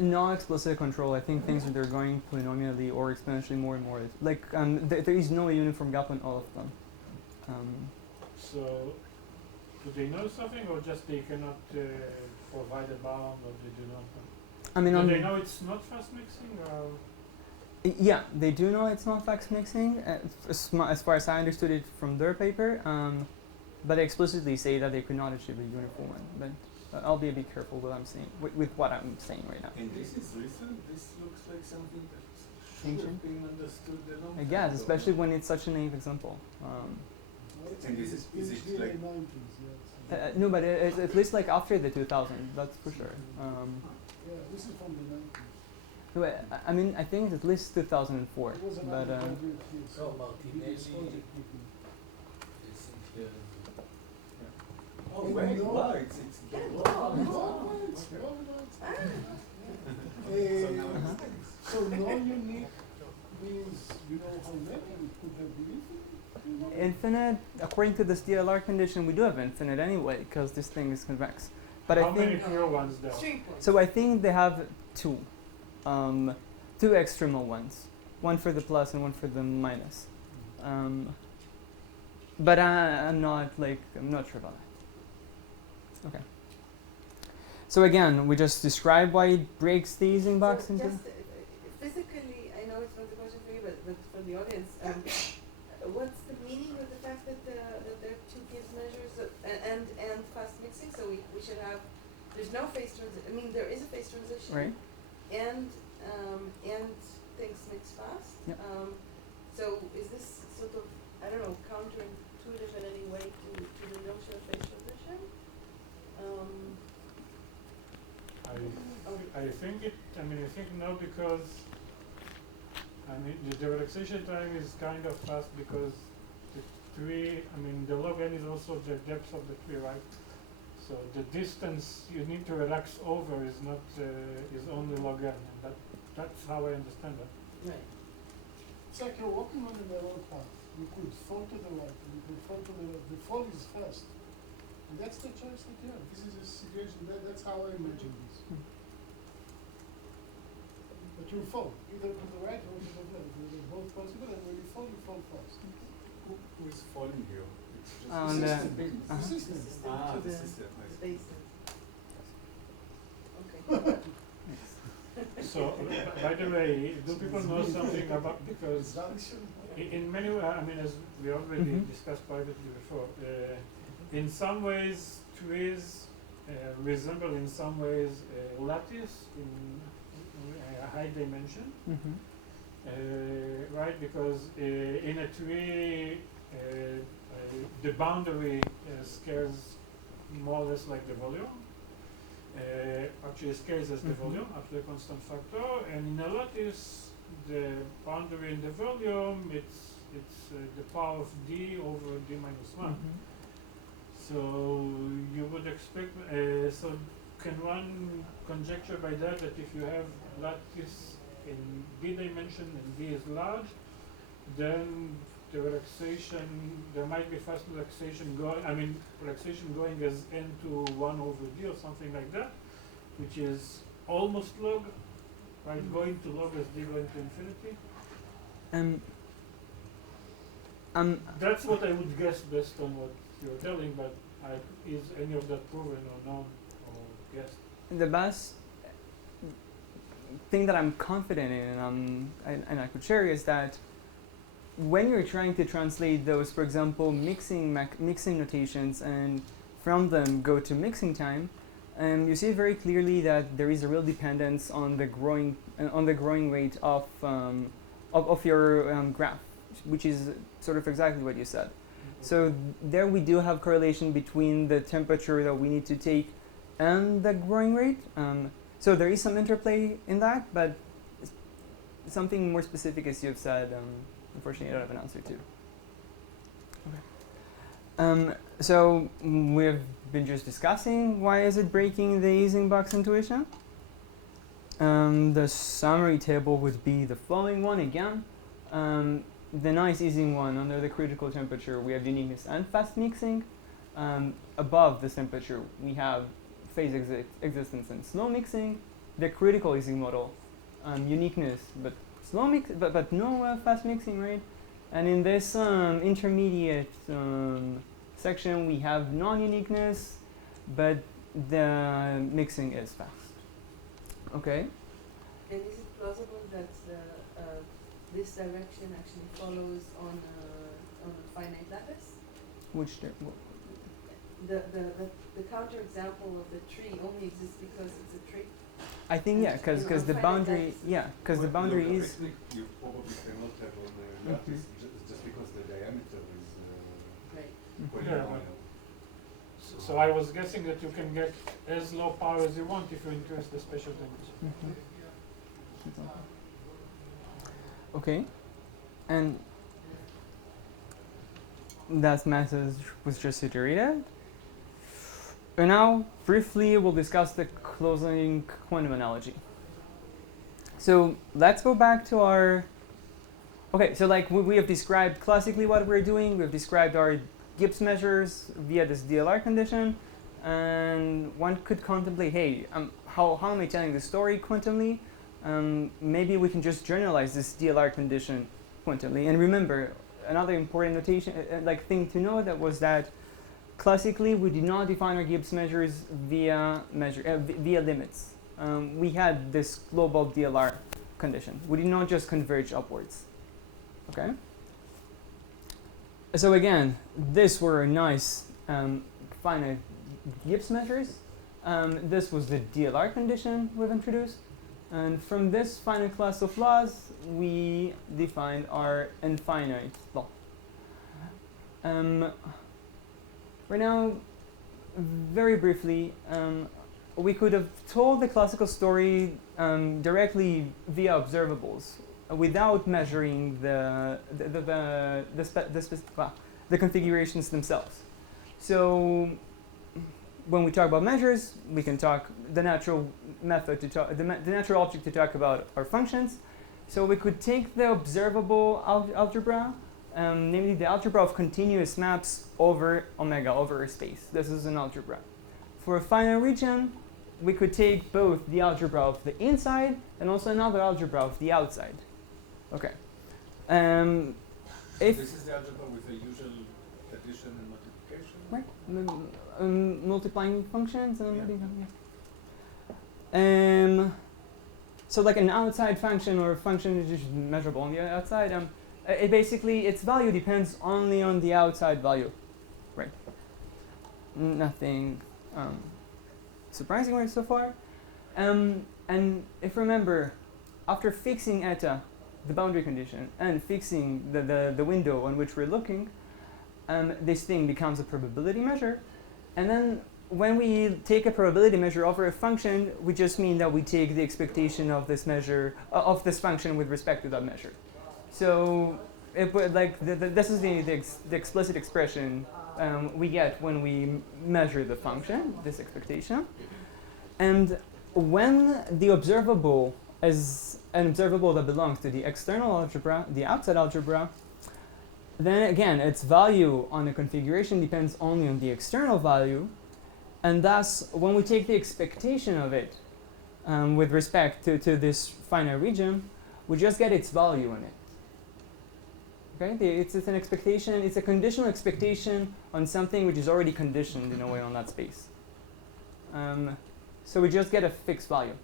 No explicit control. I think things that are going polynomially or exponentially more and more. Like there is no uniform gap on all of them. so do they know something or just they cannot provide a bound or they do not know? I mean, Do they know it's not fast mixing or? yeah, they do know it's not fax mixing, as far as I understood it from their paper. But they explicitly say that they could not achieve a uniform one. But I'll be a bit careful what I'm saying with what I'm saying right now. And this is recent? This looks like something that should Ancient? have been understood a long I time guess, ago. especially when it's such a naive example. And is it like- No, but it's at least like after the 2000, that's for sure. Yeah, this is from the 90s. I mean, I think it's at least 2004. It was But another graduate here, So he Martinelli did this project with me. is in Oh, And wait, no- wow, it's Yeah, the- So now Uh-huh. it's things. So non-unique means, you know how many we could have been infinite? You know? Infinite, according to this DLR condition, we do have infinite anyway, because this thing is convex. But How I many think pure ones there? String points. so. I think they have two, two extremal ones, one for the plus and one for the minus. But I'm not sure about that. Okay. So again, we just describe why it breaks the Ising box So into. just physically, I know it's not a question for you, but for the audience, what's the meaning of the fact that there are two Gibbs measures and fast mixing? So we should have, there's no phase transition. I mean, there is a phase transition. Right. And things mix fast. Yep. So is this sort of, I don't know, counterintuitive in any way to the notion of phase transition? I think it, I mean, I think no, because, I mean, the relaxation time is kind of fast because the tree, I mean, the log n is also the depth of the tree, right? So the distance you need to relax over is not, is only log n, and that's how I understand that. Right. It's like you're walking on a narrow path. You could fall to the right, and you could fall to the left. The fall is fast. And that's the choice that you have. This is a situation, that's how I imagine this. But you fall, either to the right or to the left. They're both possible, and when you fall fast. Who is falling here? It's just On the the- system. uh-huh. The system. Ah, To the the- system, I The see. basin. Okay. So, by the way, do people know something about, because in many ways, I mean, as we already Mhm. discussed privately before, in some ways, trees resemble in some ways a lattice in a high dimension, right? Because in a tree, the boundary scales more or less like the volume. Actually scales as the Mhm. volume after a constant factor, and in a lattice, the boundary in the volume, it's the power of d over d minus 1. So you would expect, so can one conjecture by that if you have lattice in d dimension and d is large, then the relaxation, there might be fast relaxation relaxation going as n to 1 over d or something like that, which is almost log, right? Going to log as d going to infinity. That's what I would guess based on what you're telling, but is any of that proven or known or guessed? The best thing that I'm confident in, and I could share, is that when you're trying to translate those, for example, mixing notations, and from them go to mixing time, you see very clearly that there is a real dependence on the growing rate of your graph, which is sort of exactly what you said. So there we do have correlation between the temperature that we need to take and the growing rate. So there is some interplay in that, but something more specific, as you've said, unfortunately I don't have an answer to. Okay. So we've been just discussing why is it breaking the Ising box intuition. The summary table would be the following one again. The nice Ising one, under the critical temperature we have uniqueness and fast mixing. Above this temperature we have phase existence and slow mixing. The critical Ising model, uniqueness but slow mix, but no fast mixing, right? And in this intermediate section we have non-uniqueness, but the mixing is fast. Okay. And is it plausible that this direction actually follows on a finite lattice? Which The counterexample of the tree only exists because it's a tree. I think yeah, because You know, the finite boundary lattice. because the boundary is You probably cannot have on a lattice just because the diameter is Right. quite Yeah, narrow. So I was guessing that you can get as low power as you want if you increase the special temperature. okay, and that message was just iterated. And now, briefly, we'll discuss the closing quantum analogy. So let's go back to our. Okay, so like we have described classically what we're doing. We've described our Gibbs measures via this DLR condition, and one could contemplate, hey, how am I telling the story quantumly? Maybe we can just generalize this DLR condition quantumly. And remember, another important notation, thing to know that was that classically we did not define our Gibbs measures via via limits. We had this global DLR condition. We did not just converge upwards. Okay. So again, these were nice finite Gibbs measures. This was the DLR condition we've introduced. And from this finite class of laws, we defined our infinite law. Right now, very briefly, we could have told the classical story directly via observables, without measuring the configurations themselves. So when we talk about measures, we can talk the natural method to talk the natural object to talk about our functions. So we could take the observable algebra, namely the algebra of continuous maps over omega, over a space. This is an algebra. For a finite region, we could take both the algebra of the inside and also another algebra of the outside. Okay. If This is the algebra with the usual addition and multiplication? right, multiplying functions and so like an outside function or a function is just measurable on the outside. It basically its value depends only on the outside value, right? Nothing surprising right so far. And if remember, after fixing eta, the boundary condition, and fixing the window on which we're looking, this thing becomes a probability measure. And then when we take a probability measure over a function, we just mean that we take the expectation of this measure, of this function with respect to that measure. So this is the explicit expression we get when we measure the function, this expectation. And when the observable is an observable that belongs to the external algebra, the outside algebra, then again, its value on the configuration depends only on the external value. And thus, when we take the expectation of it with respect to this finite region, we just get its value in it. Okay, it's an expectation, it's a conditional expectation on something which is already conditioned in a way on that space. So we just get a fixed value.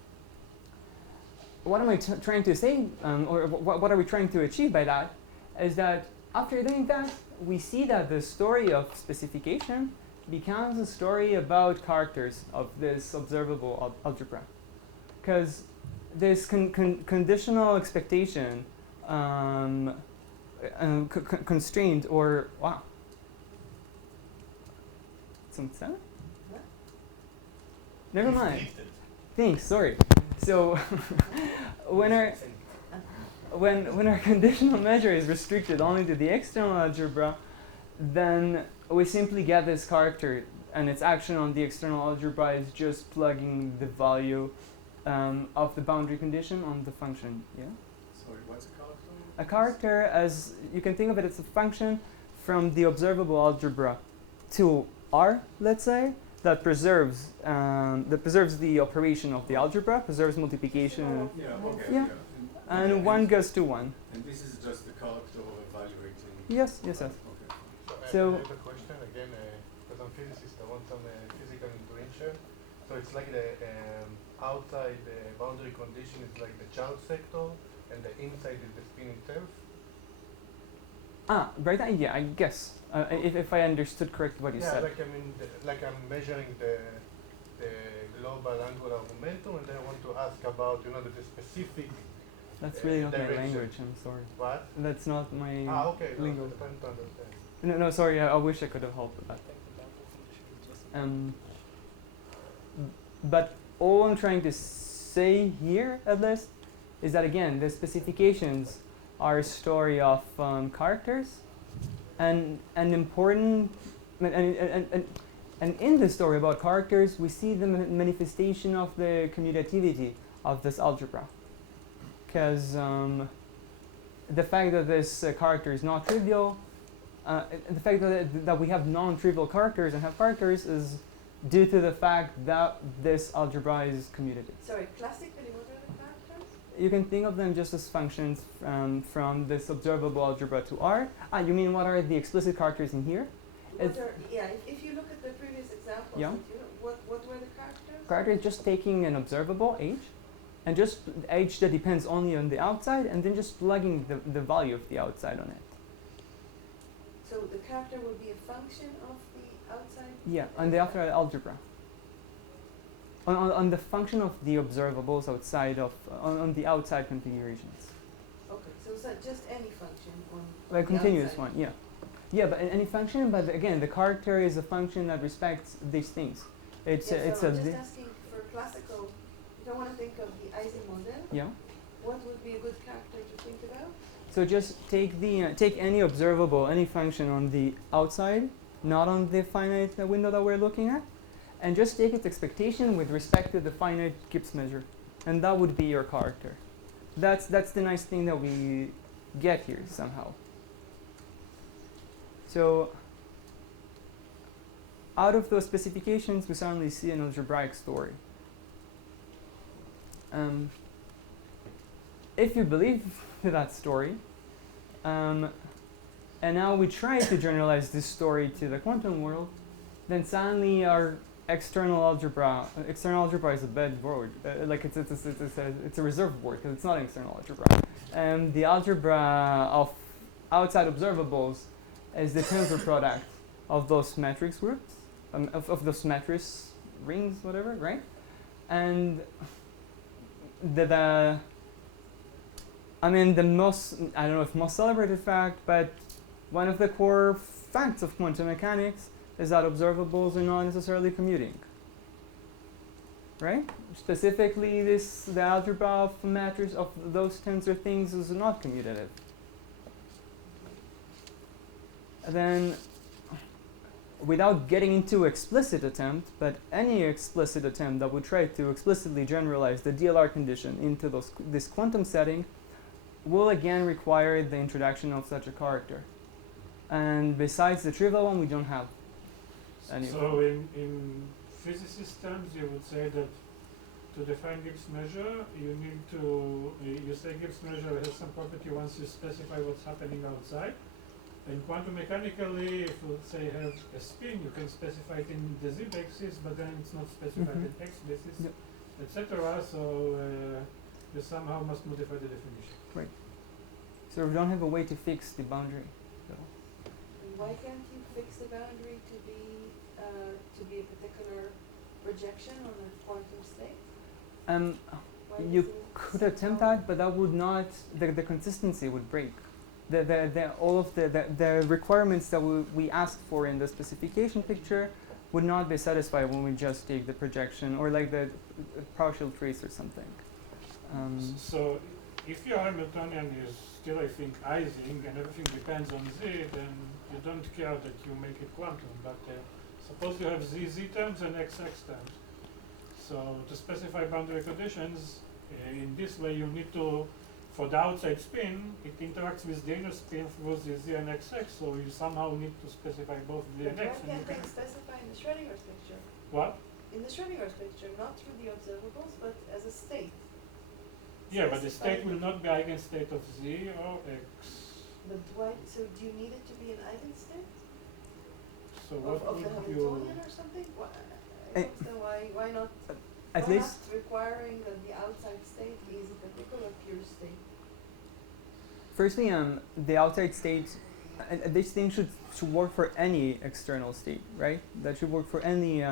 What am I trying to say, or what are we trying to achieve by that, is that after doing that, we see that the story of specification becomes a story about characters of this observable algebra. Because this conditional expectation constrained or, wow. Some seven? Never mind. Thanks, sorry. So when our conditional measure is restricted only to the external algebra, then we simply get this character, and its action on the external algebra is just plugging the value of the boundary condition on the function. Yeah. Sorry, what's a character? A character, as you can think of it, it's a function from the observable algebra to R, let's say, that preserves the operation of the algebra, preserves multiplication, Yeah, okay. Yeah. and one goes to one. And this is just the character of evaluating. Yes, yes, yes. Okay. So- I have a question again, because I'm physicist, I want some physical intuition. So it's like the outside boundary condition is like the charge sector, and the inside is the spin itself. Right. Yeah, I guess. If I understood correctly what you Yeah, said. like I mean, like I'm measuring the global angular momentum, and then I want to ask about the specific. That's really not my direction. language. I'm sorry. What? That's not my Okay. No, lingo. I'm trying to understand. No, sorry. I wish I could have helped with that. But all I'm trying to say here, at least, is that again, the specifications are a story of characters, and important, and in the story about characters, we see the manifestation of the commutativity of this algebra, because the fact that this character is not trivial, the fact that we have non-trivial characters and have characters is due to the fact that this algebra is commutative. Sorry, classically, what are the characters? You can think of them just as functions from this observable algebra to R. You mean what are the explicit characters in here? If you look at the previous examples, Yeah. what were the characters? Character is just taking an observable h, and just h that depends only on the outside, and then just plugging the value of the outside on it. So the character would be a function of the outside? Yeah, on the outside algebra. On the function of the observables outside of on the outside configurations. Okay, so it's not just any function on Like the continuous outside. one, yeah. Yeah, but any function, but again, the character is a function that respects these things. It's Yeah, it's so a I'm just di- asking for classical, you don't want to think of the Ising model. yeah. What would be a good character to think about? So just take the take any observable, any function on the outside, not on the finite window that we're looking at, and just take its expectation with respect to the finite Gibbs measure, and that would be your character. That's the nice thing that we get here somehow. So out of those specifications, we suddenly see an algebraic story. If you believe that story, and now we try to generalize this story to the quantum world, then suddenly our external algebra is a bad word. Like it's a reserved word because it's not an external algebra. The algebra of outside observables is the tensor product of those matrix groups, of those matrix rings, whatever, right? And the most, I don't know if most celebrated fact, but one of the core facts of quantum mechanics is that observables are not necessarily commuting. Right? Specifically, the algebra of matrix of those tensor things is not commutative. And then, without getting into explicit attempt, but any explicit attempt that would try to explicitly generalize the DLR condition into this quantum setting will again require the introduction of such a character. And besides the trivial one, we don't have any. So in physicist terms, you would say that to define Gibbs measure, you need to, you say Gibbs measure has some property once you specify what's happening outside. And quantum mechanically, if you say have a spin, you can specify it in the z basis, but then it's not specified in x basis, Yep. etc. So you somehow must modify the definition. So we don't have a way to fix the boundary. So. Why can't you fix the boundary to be a particular projection on a quantum state? Why You does it could attempt that, but that would not, the consistency would break. All of the requirements that we asked for in the specification picture would not be satisfied when we just take the projection or like the partial trace or something. So if your Hamiltonian is still, I think, Ising and everything depends on z, then you don't care that you make it quantum, but suppose you have z terms and x terms. So to specify boundary conditions, in this way you need to, for the outside spin, it interacts with the inner spin through the z and x, so you somehow need to specify both z But and why x. And you can't can they specify in the Schrodinger's picture? what? In the Schrodinger's picture, not through the observables, but as a state. Yeah, but the Specify state will not be eigenstate of z or x. But why, so do you need it to be an eigenstate? So Of, what of the would you? Hamiltonian or something? Why, I Eh, don't understand why not, At why least, not requiring that the outside state is a particular pure state? firstly, the outside state, this thing should work for any external state, right? That should work for any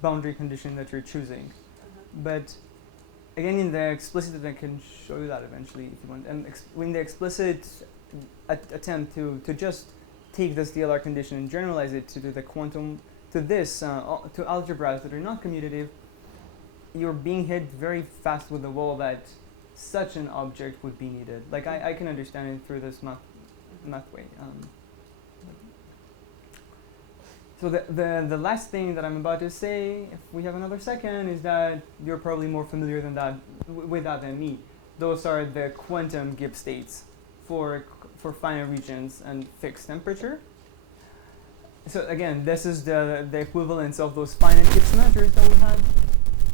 boundary condition that you're choosing. But again, in the explicit, I can show you that eventually if you want. And in the explicit attempt to just take this DLR condition and generalize it to the quantum, to this, to algebras that are not commutative, you're being hit very fast with the wall that such an object would be needed. Like I can understand it through this math way. So the last thing that I'm about to say, if we have another second, is that you're probably more familiar than that with that than me. Those are the quantum Gibbs states for finite regions and fixed temperature. So again, this is the equivalence of those finite Gibbs measures that we had.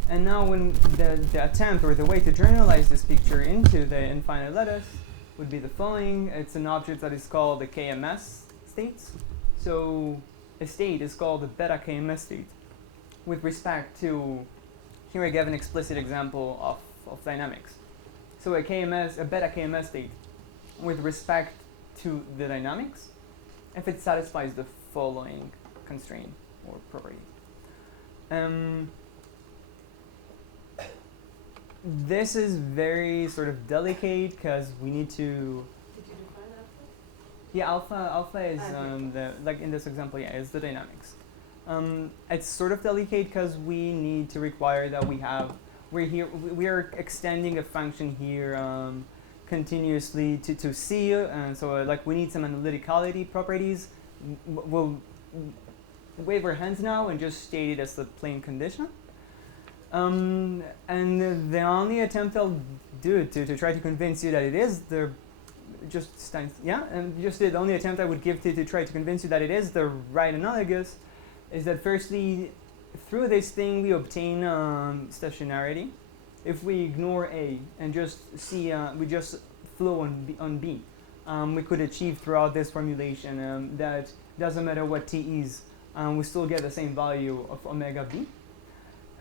And now when the attempt or the way to generalize this picture into the infinite lattice would be the following. It's an object that is called the KMS states. So a state is called the beta KMS state with respect to, here I give an explicit example of dynamics. So a beta KMS state with respect to the dynamics if it satisfies the following constraint or property. This is very sort of delicate because we need to. Did you define alpha? Yeah, alpha is the, like in this example, yeah, is the dynamics. It's sort of delicate because we need to require that we are extending a function here continuously to C, and so like we need some analyticality properties. We'll wave our hands now and just state it as the plain condition. And the only attempt I'll do to try to convince you that it is the the only attempt I would give to try to convince you that it is the right analogous is that firstly, through this thing we obtain stationarity. If we ignore A and just see, we just flow on B, we could achieve throughout this formulation that doesn't matter what T is, we still get the same value of omega B.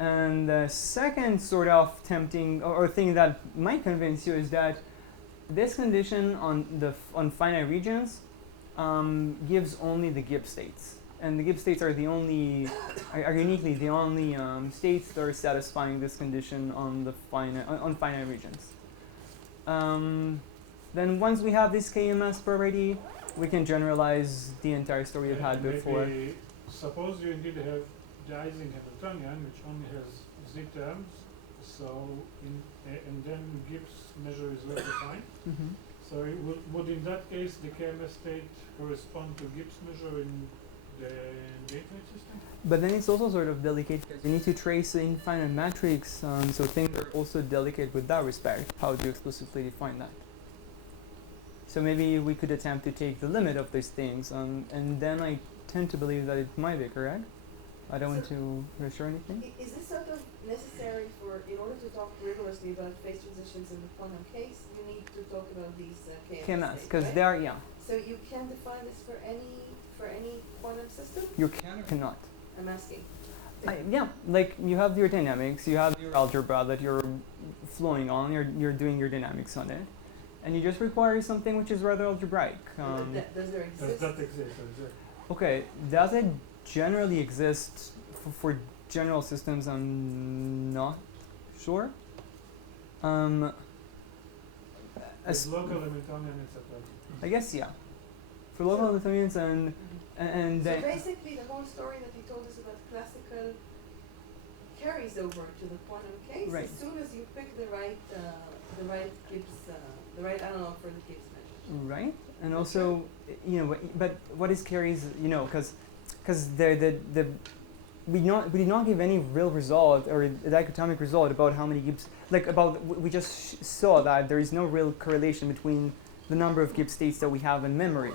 And the second sort of tempting or thing that might convince you is that this condition on finite regions gives only the Gibbs states, and the Gibbs states are uniquely the only states that are satisfying this condition on finite regions. Then once we have this KMS property, we can generalize the entire story we've had before. Maybe suppose you indeed have the Ising Hamiltonian, which only has z terms, so and then Gibbs measure is well defined. Mm-hmm. So it would in that case the KMS state correspond to Gibbs measure in the infinite system? But then it's also sort of delicate because you need to trace the infinite matrix, so things are also delicate with that respect. How do you explicitly define that? So maybe we could attempt to take the limit of these things, and then I tend to believe that it might be correct. I don't want to reassure anything. Is this sort of necessary in order to talk rigorously about phase transitions in the quantum case, you need to talk about these KMS, because right? they are, yeah. So you can define this for any quantum system? You can or cannot. I'm asking. Yeah, like you have your dynamics, you have your algebra that you're flowing on, you're doing your dynamics on it, and you just require something which is rather algebraic. Does there exist? Does that exist? Okay, does it generally exist for general systems? I'm not sure. As local Hamiltonian, etc. I guess yeah. For local Hamiltonians and so basically the whole story that you told us about classical carries over to the quantum case Right. as soon as you pick the right Gibbs, the right analog for the Gibbs measure. Right, and also, but what is carries, because the we did not give any real result or a dichotomic result about how many Gibbs, we just saw that there is no real correlation between the number of Gibbs states that we have in memory.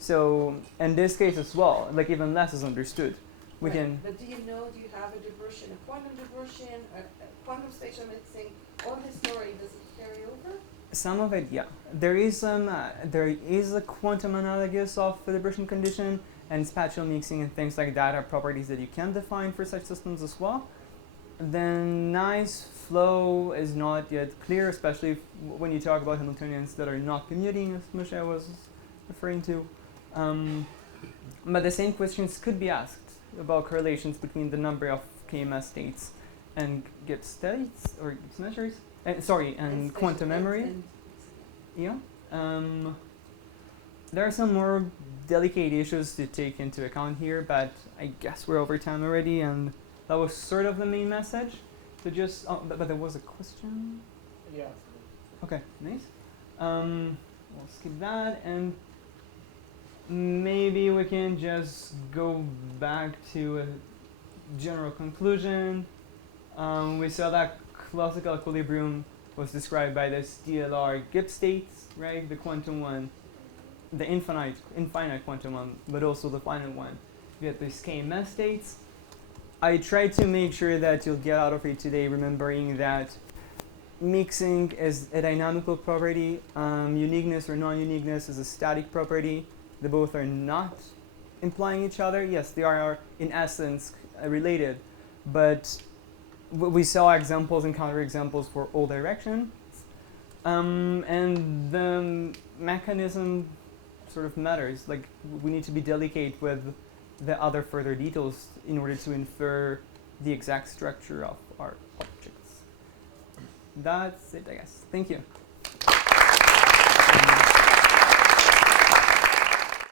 So in this case as well, even less is understood. We Right. can. But do you have a diversion, a quantum diversion, a quantum spatial mixing, all this story, does it carry over? Some of it, yeah. There is a quantum analogous of the diversion condition, and spatial mixing and things like that are properties that you can define for such systems as well. Then nice flow is not yet clear, especially when you talk about Hamiltonians that are not commuting, as Moshe was referring to. But the same questions could be asked about correlations between the number of KMS states and Gibbs states or Gibbs measures. And spatial- quantum memory. and- Yeah. There are some more delicate issues to take into account here, but I guess we're over time already, and that was sort of the main message. So but there was a question. Yeah. Okay, nice. We'll skip that, and maybe we can just go back to a general conclusion. We saw that classical equilibrium was described by this DLR Gibbs states, right? The quantum one, the infinite quantum one, but also the finite one. We have these KMS states. I tried to make sure that you'll get out of it today remembering that mixing is a dynamical property. Uniqueness or non-uniqueness is a static property. They both are not implying each other. Yes, they are in essence related, but we saw examples and counterexamples for all directions. And the mechanism sort of matters. We need to be delicate with the other further details in order to infer the exact structure of our objects. That's it, I guess. Thank you.